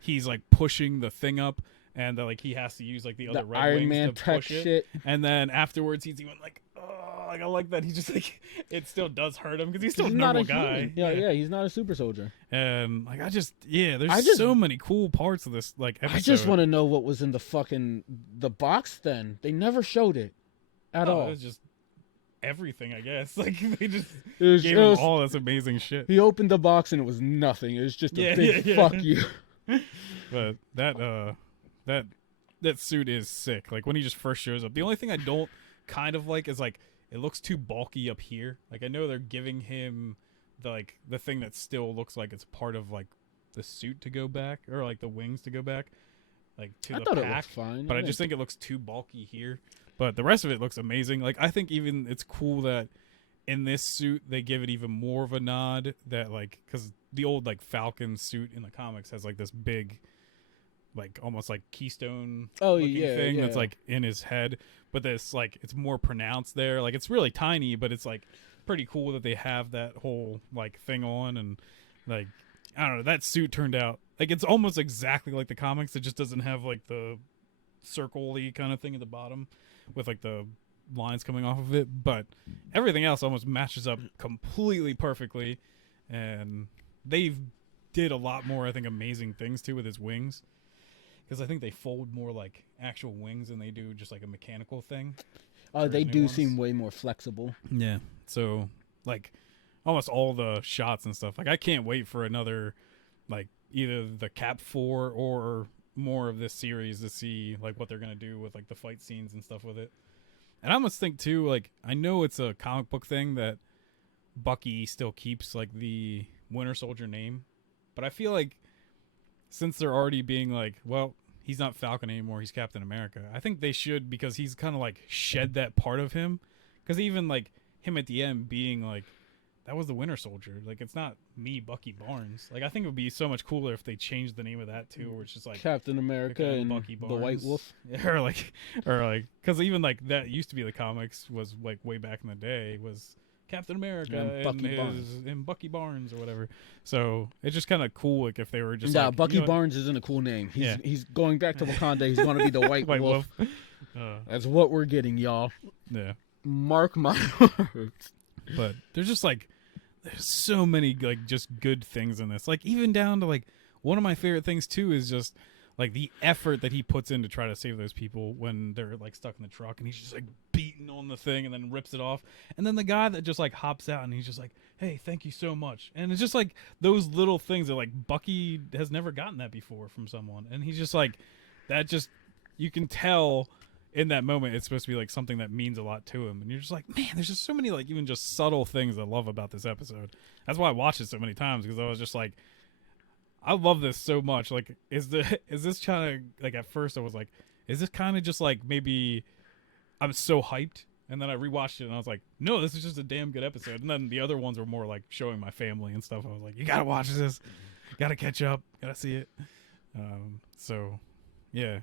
he's like pushing the thing up, and like he has to use like the other red Iron wings Man to tech push it. shit. And then afterwards, he's even like, like I like that he just like it still does hurt him because he's still a normal guy. Yeah, he's not a super soldier. And like there's so many cool parts of this like episode. I just want to know what was in the box. Then they never showed it at all. It was just everything, I guess. Like they just gave him all this amazing shit. He opened the box and it was nothing. It was just a big fuck you. But that suit is sick. Like when he just first shows up, the only thing I don't kind of like is like it looks too bulky up here. Like I know they're giving him the thing that still looks like it's part of like the suit to go back, or like the wings to go back, like to the pack. It looked fine. But I just think it looks too bulky here. But the rest of it looks amazing. Like I think even it's cool that in this suit they give it even more of a nod that like, because the old like Falcon suit in the comics has like this big, like almost like keystone looking thing that's like in his head, but this like it's more pronounced there. Like it's really tiny, but it's like pretty cool that they have that whole like thing on. And like I don't know, that suit turned out like it's almost exactly like the comics. It just doesn't have like the circle-y kind of thing at the bottom with like the lines coming off of it, but everything else almost matches up completely perfectly. And they've did a lot more, I think, amazing things too with his wings, because I think they fold more like actual wings than they do just like a mechanical thing. They do seem way more flexible. Yeah. So like almost all the shots and stuff, like I can't wait for another like either the Cap 4 or more of this series to see like what they're gonna do with like the fight scenes and stuff with it. And I must think too, like I know it's a comic book thing that Bucky still keeps like the Winter Soldier name, but I feel like since they're already being like, well, he's not Falcon anymore, he's Captain America, I think they should, because he's kind of like shed that part of him. Because even like him at the end being like, that was the Winter Soldier, like it's not me, Bucky Barnes. Like I think it would be so much cooler if they changed the name of that too, where it's just like Captain America and Bucky Barnes, the White Wolf, or like because even like that used to be the comics, was like way back in the day was Captain America and Bucky Barnes or whatever. So it's just kind of cool, like if they were just like, Bucky Barnes isn't a cool name. He's going back to Wakanda. He's going to be the White Wolf. That's what we're getting, y'all. Yeah, mark my words. But there's just like there's so many like just good things in this. Like even down to like one of my favorite things too is just like the effort that he puts in to try to save those people when they're like stuck in the truck, and he's just like beating on the thing and then rips it off. And then the guy that just like hops out and he's just like, hey, thank you so much. And it's just like those little things that like Bucky has never gotten that before from someone. And he's just like, that just, you can tell in that moment it's supposed to be like something that means a lot to him. And you're just like, man, there's just so many like even just subtle things I love about this episode. That's why I watched it so many times, because I was just like, I love this so much. Like, is this kind of like, at first I was like, is this kind of just like maybe I'm so hyped, and then I rewatched it and I was like, no, this is just a damn good episode. And then the other ones were more like showing my family and stuff. I was like, you gotta watch this, gotta catch up, gotta see it. So yeah,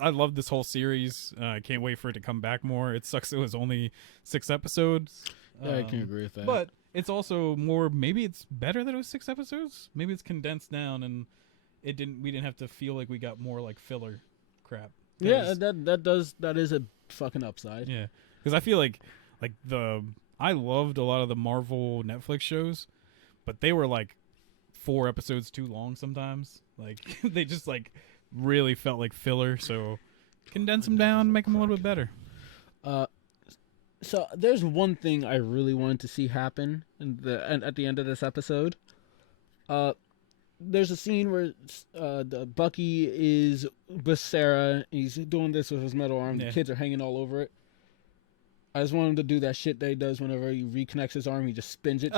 I love this whole series. I can't wait for it to come back more. It sucks it was only 6 episodes. Yeah, I can agree with that. But it's also more, maybe it's better that it was 6 episodes. Maybe it's condensed down and we didn't have to feel like we got more like filler crap. That is a fucking upside. Yeah, because I feel like I loved a lot of the Marvel Netflix shows, but they were like 4 episodes too long sometimes. Like they just like really felt like filler. So condense them down, make them a little bit better. So there's one thing I really wanted to see happen at the end of this episode. There's a scene where the Bucky is with Sarah. He's doing this with his metal arm. The kids are hanging all over it. I just want him to do that shit that he does whenever he reconnects his arm. He just spins it.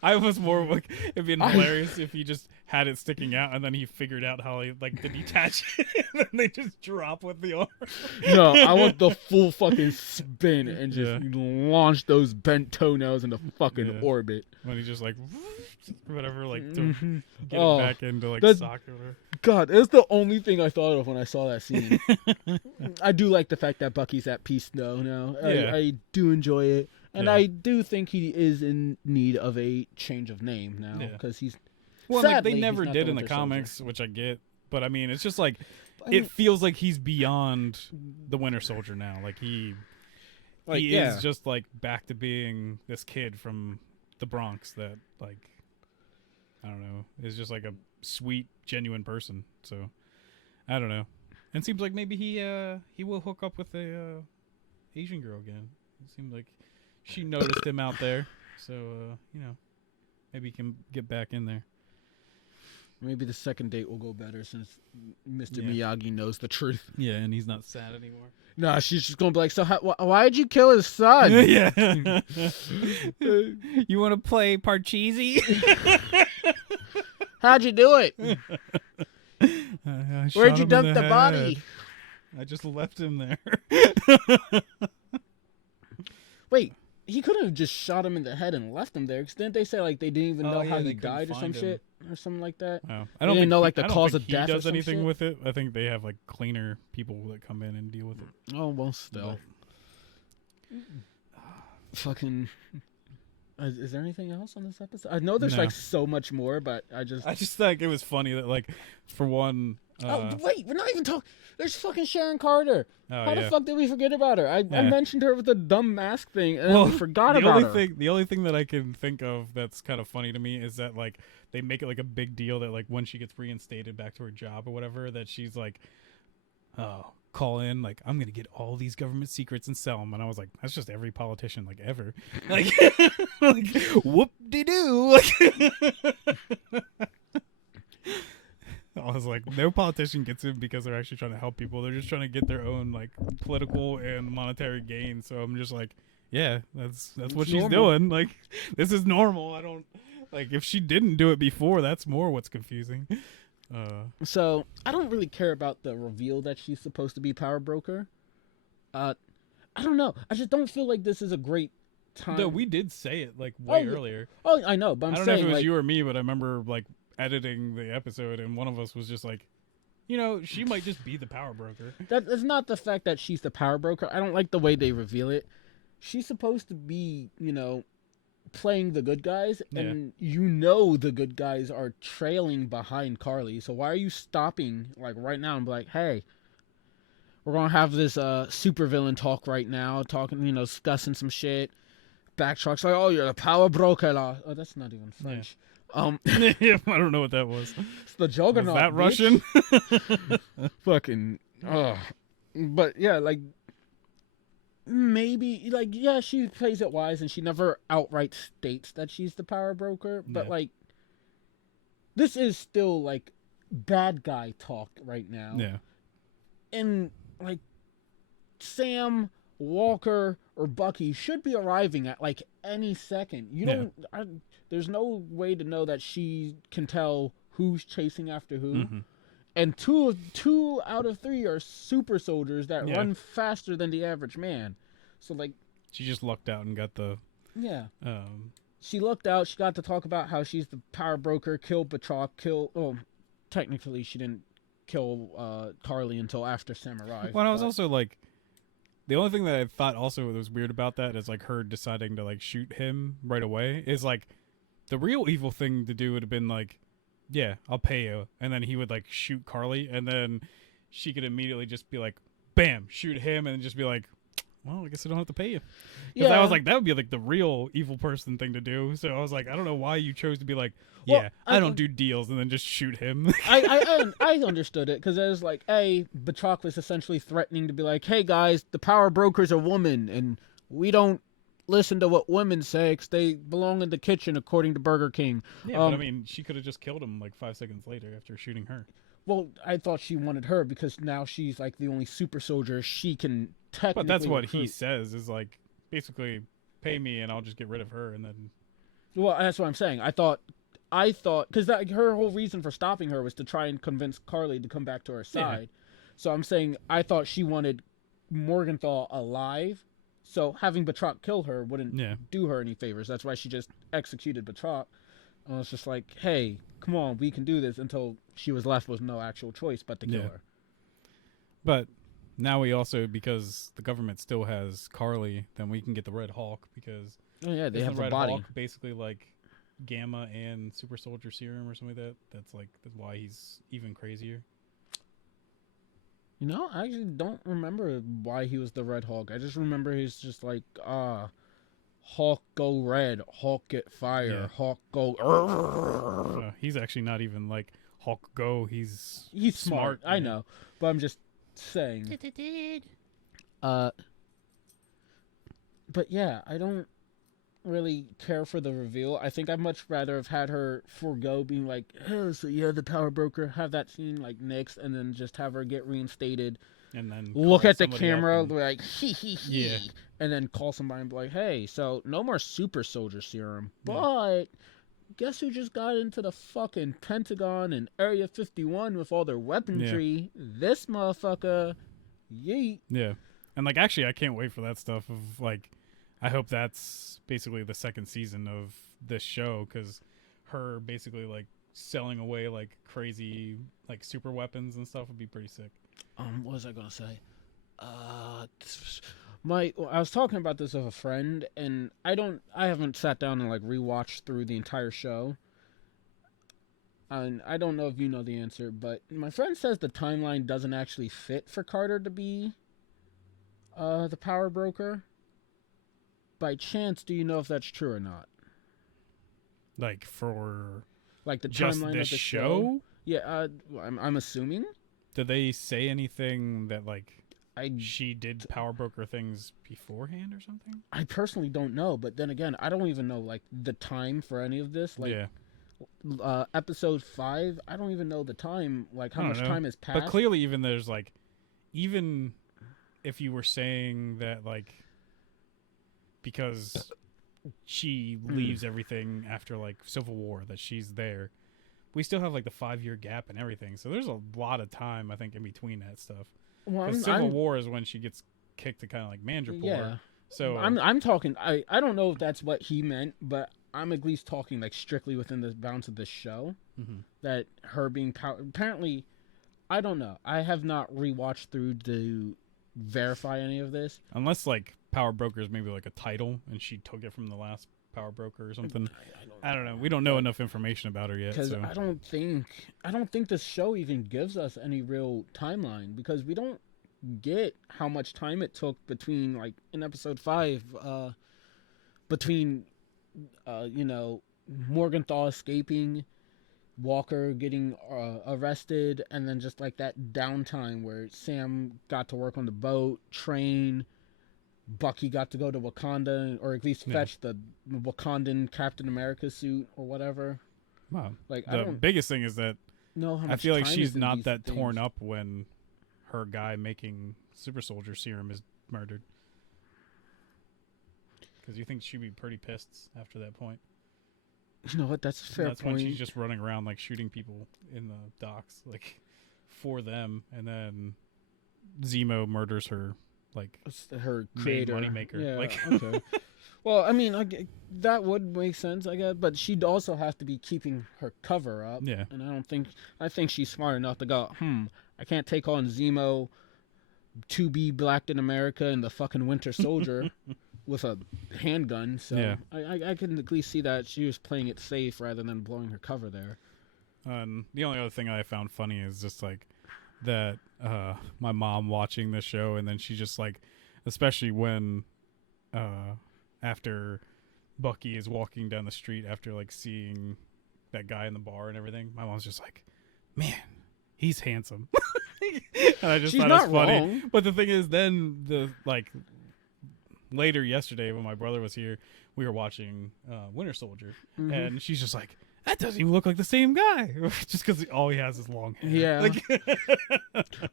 I was more like, it'd be hilarious if he just had it sticking out and then he figured out how he like to detach it and then they just drop with the arm. No, I want the full fucking spin and just launch those bent toenails into fucking orbit. When he just like whatever, like to get it back into like socket or whatever. God, it's the only thing I thought of when I saw that scene. I do like the fact that Bucky's at peace, though. Now I do enjoy it, and I do think he is in need of a change of name now because he's. Well, sadly, like they never did in the comics, Soldier. Which I get, but I mean, it's just like it feels like he's beyond the Winter Soldier now. Like he is just like back to being this kid from the Bronx that like. I don't know. Is just like a sweet, genuine person. So, I don't know. And it seems like maybe he will hook up with a Asian girl again. It seems like she noticed him out there. So, maybe he can get back in there. Maybe the second date will go better since Mr. Miyagi knows the truth. Yeah, and he's not sad anymore. No, she's just going to be like, so why'd you kill his son? Yeah. You want to play Parcheesi? How'd you do it? Where'd you dump the body? I just left him there. Wait, he could have just shot him in the head and left him there. Because didn't they say like they didn't even know how he died or some shit or something like that? Oh. I don't know like the cause of death. He does or some anything shit? with it. I think they have like cleaner people that come in and deal with it. Oh well, still. Fucking. Is there anything else on this episode? I know there's like so much more, but I just think it was funny that like for one. Oh wait, we're not even talking. There's fucking Sharon Carter. Oh, How the fuck did we forget about her? I mentioned her with the dumb mask thing, and then we forgot about her. The only thing that I can think of that's kind of funny to me is that like they make it like a big deal that like when she gets reinstated back to her job or whatever, that she's like, call in, like, I'm gonna get all these government secrets and sell them. And I was like, that's just every politician like ever. Like, like whoop-de-doo. Like, I was like, no politician gets in because they're actually trying to help people. They're just trying to get their own like political and monetary gain. So I'm just like, yeah, that's what she's doing. Like, this is normal. I don't like if she didn't do it before. That's more what's confusing. So I don't really care about the reveal that she's supposed to be power broker. I don't know. I just don't feel like this is a great time. No, we did say it like way earlier. Oh, I know, but I don't know if it was you or me, but I remember like editing the episode and one of us was just like, she might just be the power broker. That's not the fact that she's the power broker. I don't like the way they reveal it. She's supposed to be, playing the good guys, and the good guys are trailing behind Carly. So why are you stopping like right now and be like, hey, we're gonna have this supervillain talk right now, discussing some shit. Backtracks like, oh, you're the power broker. Oh, that's not even French. Yeah, I don't know what that was. It's the Juggernaut. Was that Russian? Fucking. But yeah, like maybe like she plays it wise and she never outright states that she's the power broker. But like, this is still like bad guy talk right now. Yeah. And like, Sam, Walker, or Bucky should be arriving at like any second. You don't. There's no way to know that she can tell who's chasing after who. Mm-hmm. And two out of three are super soldiers that run faster than the average man. So like, she just lucked out and got the. Yeah. She lucked out. She got to talk about how she's the power broker. Killed Batroc. Technically she didn't kill Carly until after Sam arrived. Well, I was also like, the only thing that I thought also was weird about that is like her deciding to like shoot him right away is like, the real evil thing to do would have been like yeah, I'll pay you. And then he would like shoot Carly, and then she could immediately just be like, bam, shoot him, and just be like, well, I guess I don't have to pay you. Because I was like, that would be like the real evil person thing to do. So I was like, I don't know why you chose to be like, yeah, well, I don't do deals, and then just shoot him. I understood it because it was like, Batroc was essentially threatening to be like, hey guys, the power broker's a woman, and we don't listen to what women say because they belong in the kitchen according to Burger King. Yeah, but I mean, she could have just killed him like 5 seconds later after shooting her. Well, I thought she wanted her because now she's like the only super soldier she can technically. But that's what recruit. he says is like, basically, pay me and I'll just get rid of her, and then. Well, that's what I'm saying. I thought, because her whole reason for stopping her was to try and convince Carly to come back to her side. Yeah. So I'm saying I thought she wanted Morgenthau alive. So having Batroc kill her wouldn't do her any favors. That's why she just executed Batroc. And I was just like, hey, come on, we can do this, until she was left with no actual choice but to kill her. But now we also, because the government still has Carly, then we can get the Red Hulk, because they have the Red body. Hulk basically like Gamma and Super Soldier Serum or something like that. That's why he's even crazier. You know, I actually don't remember why he was the Red Hulk. I just remember he's just like, Hulk go red, Hulk get fire, Hulk go. He's actually not even like Hulk go. He's smart. I know, but I'm just saying. But yeah, I don't really care for the reveal. I think I'd much rather have had her forego being like, oh, so you're the power broker, have that scene like next, and then just have her get reinstated, and then look at the camera like hee, and then call somebody and be like, hey, so no more super soldier serum, but guess who just got into the fucking Pentagon and Area 51 with all their weaponry? This motherfucker. Yeet. Yeah. And like, actually, I can't wait for that stuff of like, I hope that's basically the second season of this show, because her basically like selling away like crazy like super weapons and stuff would be pretty sick. What was I gonna say? I was talking about this with a friend, and I haven't sat down and like rewatched through the entire show. And I don't know if you know the answer, but my friend says the timeline doesn't actually fit for Carter to be the power broker. By chance, do you know if that's true or not? Like for like the just timeline this of the show? Yeah, I'm assuming. Did they say anything that like she did power broker things beforehand or something? I personally don't know, but then again, I don't even know like the time for any of this. Like, episode 5, I don't even know the time, like how much time has passed. But clearly, even there's like, even if you were saying that like, because she leaves everything after like Civil War, that she's there, we still have like the 5-year gap and everything. So there's a lot of time, I think, in between that stuff. Well, Civil War is when she gets kicked to kind of like Mandrapore. Yeah. So I'm talking. I don't know if that's what he meant, but I'm at least talking like strictly within the bounds of this show. Mm-hmm. That her being apparently, I don't know. I have not rewatched through to verify any of this. Unless like Power Broker is maybe like a title, and she took it from the last Power Broker or something. I don't know. We don't know enough information about her yet. Because I don't think this show even gives us any real timeline, because we don't get how much time it took between like in episode 5, between Morgenthau escaping, Walker getting arrested, and then just like that downtime where Sam got to work on the boat, train, Bucky got to go to Wakanda, or at least fetch the Wakandan Captain America suit or whatever. Wow. Like, the biggest thing is that I feel like she's not that torn up when her guy making super soldier serum is murdered. Because you think she'd be pretty pissed after that point. You know what? That's a fair point. That's when she's just running around like shooting people in the docks, like for them, and then Zemo murders her, like her creator, moneymaker. Yeah, like, okay. Well, I mean, that would make sense, I guess, but she'd also have to be keeping her cover up. Yeah. And I think she's smart enough to go, I can't take on Zemo, to be black in America, and the fucking Winter Soldier with a handgun. So yeah. I can at least see that she was playing it safe rather than blowing her cover there. The only other thing I found funny is just like that my mom watching the show, and then she just like, especially when after Bucky is walking down the street after like seeing that guy in the bar and everything, my mom's just like, man, he's handsome. And I just thought it was funny. Wrong. But the thing is, then the like later yesterday when my brother was here, we were watching Winter Soldier, and she's just like, that doesn't even look like the same guy, just because all he has is long hair. Yeah. Like,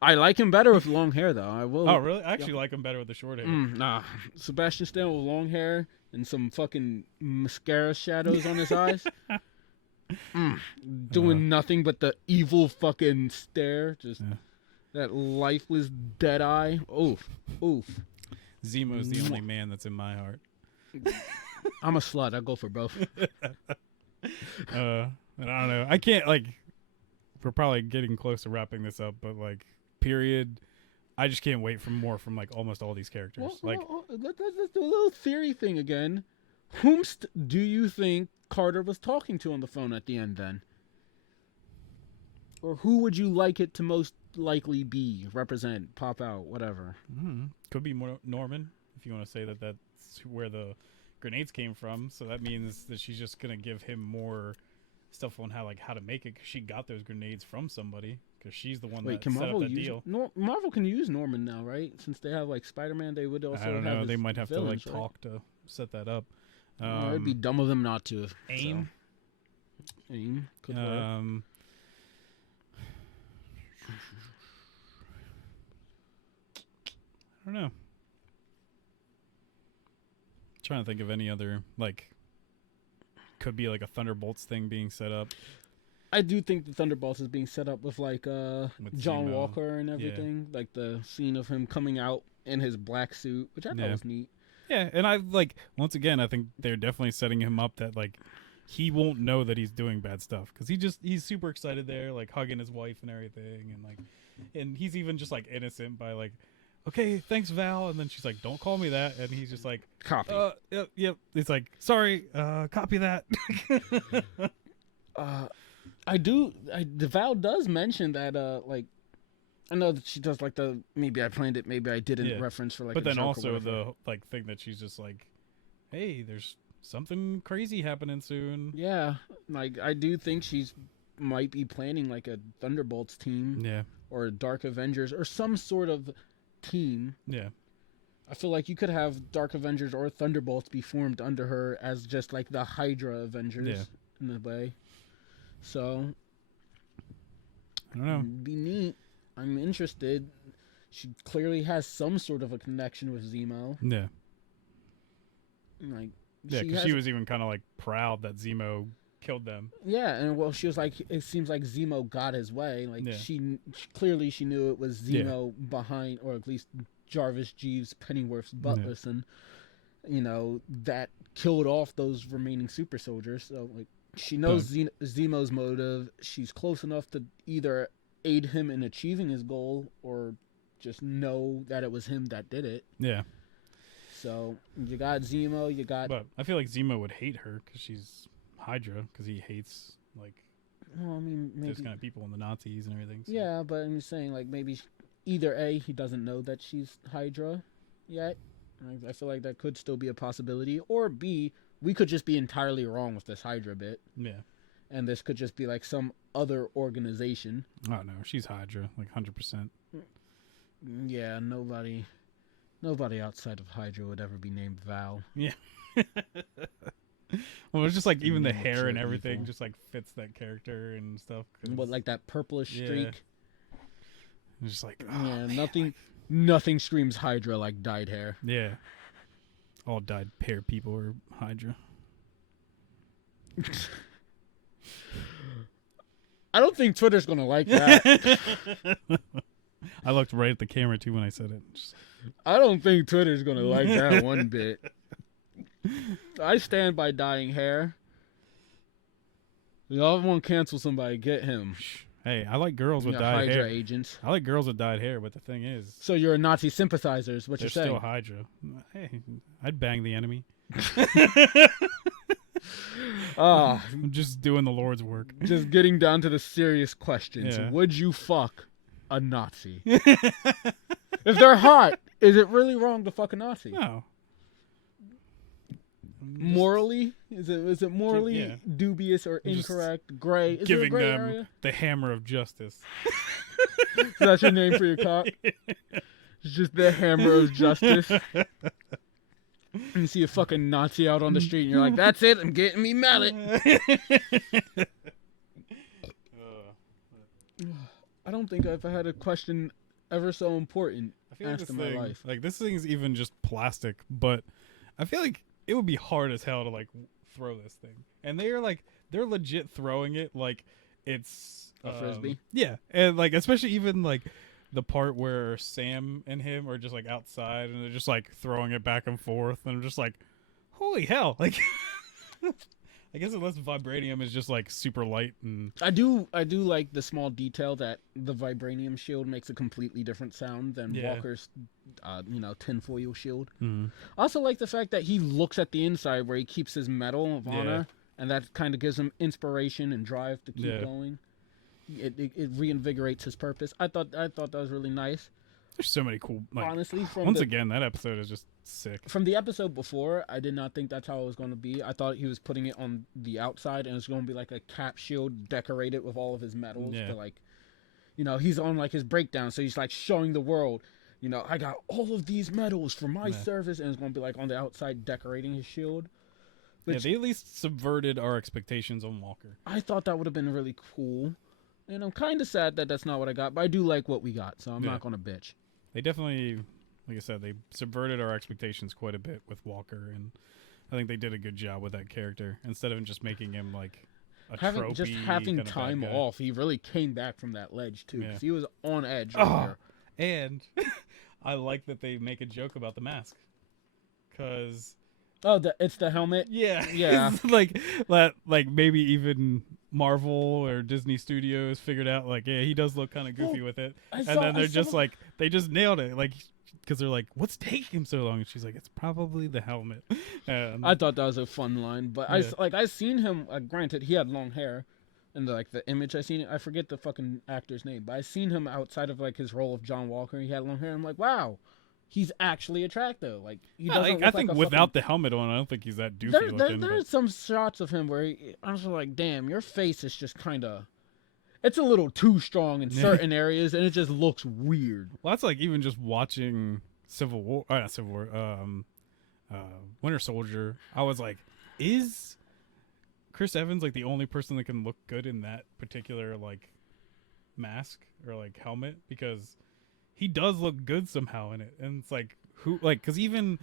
I like him better with long hair, though. I will. oh, really? I actually like him better with the short hair. Nah. Sebastian Stan with long hair and some fucking mascara shadows on his eyes. Doing nothing but the evil fucking stare. Just that lifeless dead eye. Oof. Zemo's the only man that's in my heart. I'm a slut. I go for both. I don't know. I can't, like, we're probably getting close to wrapping this up, but like, period. I just can't wait for more from like almost all these characters. Let's do a little theory thing again. Whomst do you think Carter was talking to on the phone at the end then? Or who would you like it to most likely be, represent, pop out, whatever? Could be more Norman, if you want to say that that's where the grenades came from. So that means that she's just going to give him more stuff on how to make it, because she got those grenades from somebody, because she's the one that set up that deal. Marvel can use Norman now, right? Since they have like Spider-Man, they would also I don't know. They might have villains, to like talk to set that up. It'd be dumb of them not to. AIM? So. AIM could work. I don't know. Trying to think of any other, like, could be like a Thunderbolts thing being set up. I do think the Thunderbolts is being set up with like with John Zemo. Walker and everything. Yeah. Like the scene of him coming out in his black suit, which I thought was neat. Yeah, and I like, once again, I think they're definitely setting him up that like he won't know that he's doing bad stuff, because he's super excited there, like hugging his wife and everything, and like, and he's even just like innocent by like, okay, thanks, Val. And then she's like, don't call me that. And he's just like, copy. Yep. He's like, sorry, copy that. The Val does mention that, like, I know that she does like the, maybe I planned it, maybe I didn't reference for like, but then also the like thing that she's just like, hey, there's something crazy happening soon. Yeah. Like, I do think she's might be planning like a Thunderbolts team. Yeah. Or a Dark Avengers or some sort of team. Yeah. I feel like you could have Dark Avengers or Thunderbolts be formed under her as just like the Hydra Avengers in a way. So I don't know. It'd be neat. I'm interested. She clearly has some sort of a connection with Zemo. Yeah. Like, yeah, because she was even kind of like proud that Zemo killed them. Yeah, and well, she was like, it seems like Zemo got his way. Like she clearly she knew it was Zemo behind, or at least Jarvis, Jeeves, Pennyworth's butlers, and you know that killed off those remaining super soldiers. So like she knows Zemo's motive. She's close enough to either aid him in achieving his goal or just know that it was him that did it. Yeah. So you got Zemo, you got. But I feel like Zemo would hate her because she's Hydra, because he hates like. Well, I mean, maybe those kind of people and the Nazis and everything. So. Yeah, but I'm just saying, like, maybe either A, he doesn't know that she's Hydra yet. I feel like that could still be a possibility, or B, we could just be entirely wrong with this Hydra bit. Yeah. And this could just be like some other organization. Oh no, she's Hydra, like 100%. Yeah, nobody outside of Hydra would ever be named Val. Yeah. Well, it's just like even the hair and everything just like fits that character and stuff. What, like that purplish streak? It's just like, oh, man, nothing screams Hydra like dyed hair. Yeah. All dyed hair people are Hydra. I don't think Twitter's gonna like that. I looked right at the camera too when I said it. I don't think Twitter's gonna like that one bit. I stand by dyeing hair. Y'all want to cancel somebody, get him. Hey, I like girls with dyed Hydra hair. Agents. I like girls with dyed hair, but the thing is... So you're a Nazi sympathizer, is what you're saying. Still Hydra. Hey, I'd bang the enemy. I'm just doing the Lord's work. Just getting down to the serious questions. Yeah. Would you fuck a Nazi? If they're hot, is it really wrong to fuck a Nazi? No. Morally? Is it morally dubious or incorrect? Gray? Is giving it a gray them area? the hammer of justice. Is that your name for your cock? It's just the hammer of justice. And you see a fucking Nazi out on the street and you're like, that's it, I'm getting me mallet. I don't think I've had a question ever so important asked in my life. Like, this thing's even just plastic, but I feel like it would be hard as hell to, like, throw this thing. And they're legit throwing it like it's... A frisbee? Yeah. And, like, especially even, like, the part where Sam and him are just, like, outside and they're just, like, throwing it back and forth. And I'm just like, holy hell. Like, I guess unless vibranium is just, like, super light. And I do like the small detail that the vibranium shield makes a completely different sound than Walker's, tinfoil shield. Mm-hmm. I also like the fact that he looks at the inside where he keeps his medal of honor, and that kind of gives him inspiration and drive to keep going. It reinvigorates his purpose. I thought that was really nice. There's so many cool. Like, honestly, again, that episode is just sick. From the episode before, I did not think that's how it was going to be. I thought he was putting it on the outside, and it was going to be like a cap shield decorated with all of his medals. Yeah. But, like, he's on like his breakdown, so he's like showing the world, I got all of these medals for my service, and it's going to be like on the outside decorating his shield. Which, they at least subverted our expectations on Walker. I thought that would have been really cool. And I'm kind of sad that that's not what I got, but I do like what we got, so I'm not going to bitch. They definitely, like I said, they subverted our expectations quite a bit with Walker, and I think they did a good job with that character. Instead of just making him like a tropey, just having time off, he really came back from that ledge too, because he was on edge. There. And I like that they make a joke about the mask, because it's the helmet. Yeah. like maybe even Marvel or Disney Studios figured out, like, he does look kind of goofy with it, then they're just like, they just nailed it, like, because they're like, what's taking him so long? And she's like, it's probably the helmet. I thought that was a fun line, but I seen him. Granted, he had long hair, and the image I seen, I forget the fucking actor's name, but I seen him outside of like his role of John Walker. He had long hair. I'm like, wow. He's actually attractive. Like, he doesn't. I think without the helmet on, I don't think he's that doofy looking. There's some shots of him where I was like, "Damn, your face is just kind of." It's a little too strong in certain areas, and it just looks weird. Well, that's like even just watching Winter Soldier. I was like, is Chris Evans like the only person that can look good in that particular like mask or like helmet? Because he does look good somehow in it, and it's like because even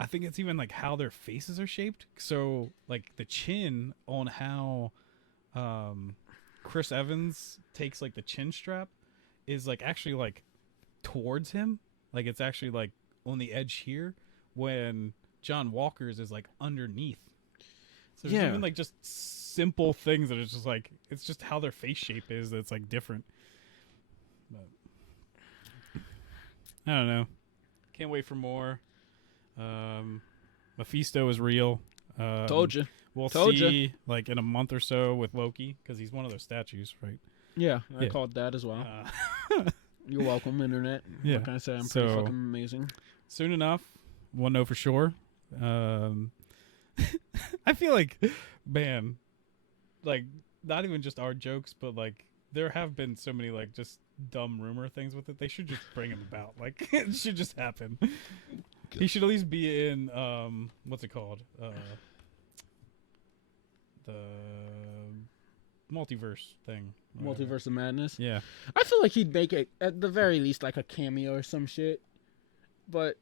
I think it's even like how their faces are shaped. So like the chin on how Chris Evans takes like the chin strap is like actually like towards him, like it's actually like on the edge here, when John Walker's is like underneath. So there's even like just simple things that are just like, it's just how their face shape is that's like different. But I don't know. Can't wait for more. Mephisto is real. Told you. We'll see like in a month or so with Loki, because he's one of those statues, right? Yeah, I called that as well. You're welcome, Internet. What can I say? I'm pretty fucking amazing. Soon enough, we'll know for sure. I feel like, man, like not even just our jokes, but like there have been so many like just dumb rumor things with it. They should just bring him about. Like it should just happen. He should at least be in what's it called? The multiverse thing. Multiverse of Madness. Yeah. I feel like he'd make it at the very least like a cameo or some shit. But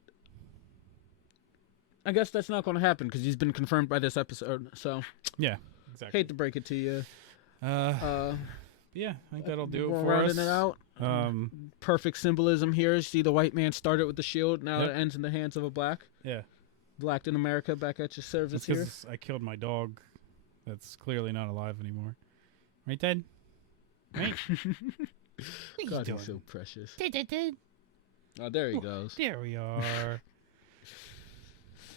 I guess that's not going to happen because he's been confirmed by this episode. So yeah, exactly. Hate to break it to you. Yeah, I think that'll do it for rounding us. It out. Perfect symbolism here. See, the white man started with the shield. Now it ends in the hands of a black. Yeah. Black in America, back at your service here. Because I killed my dog. That's clearly not alive anymore. Right, Ted? Right? God, he's so precious. Did. Oh, there he goes. There we are.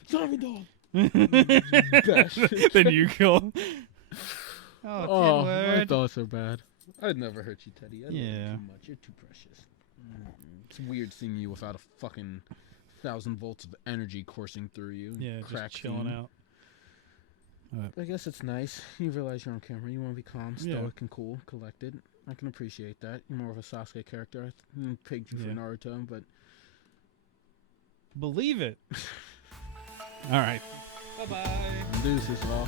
Zombie dog. Gosh. Then you kill. Oh, my thoughts are bad. I'd never hurt you, Teddy. I love you too much. You're too precious. It's weird seeing you without a fucking 1,000 volts of energy coursing through you. Yeah, just chilling out. I guess it's nice. You realize you're on camera. You want to be calm, stoic, and cool, collected. I can appreciate that. You're more of a Sasuke character. I picked you for Naruto, but... Believe it. All right. Bye-bye. Deuces, all.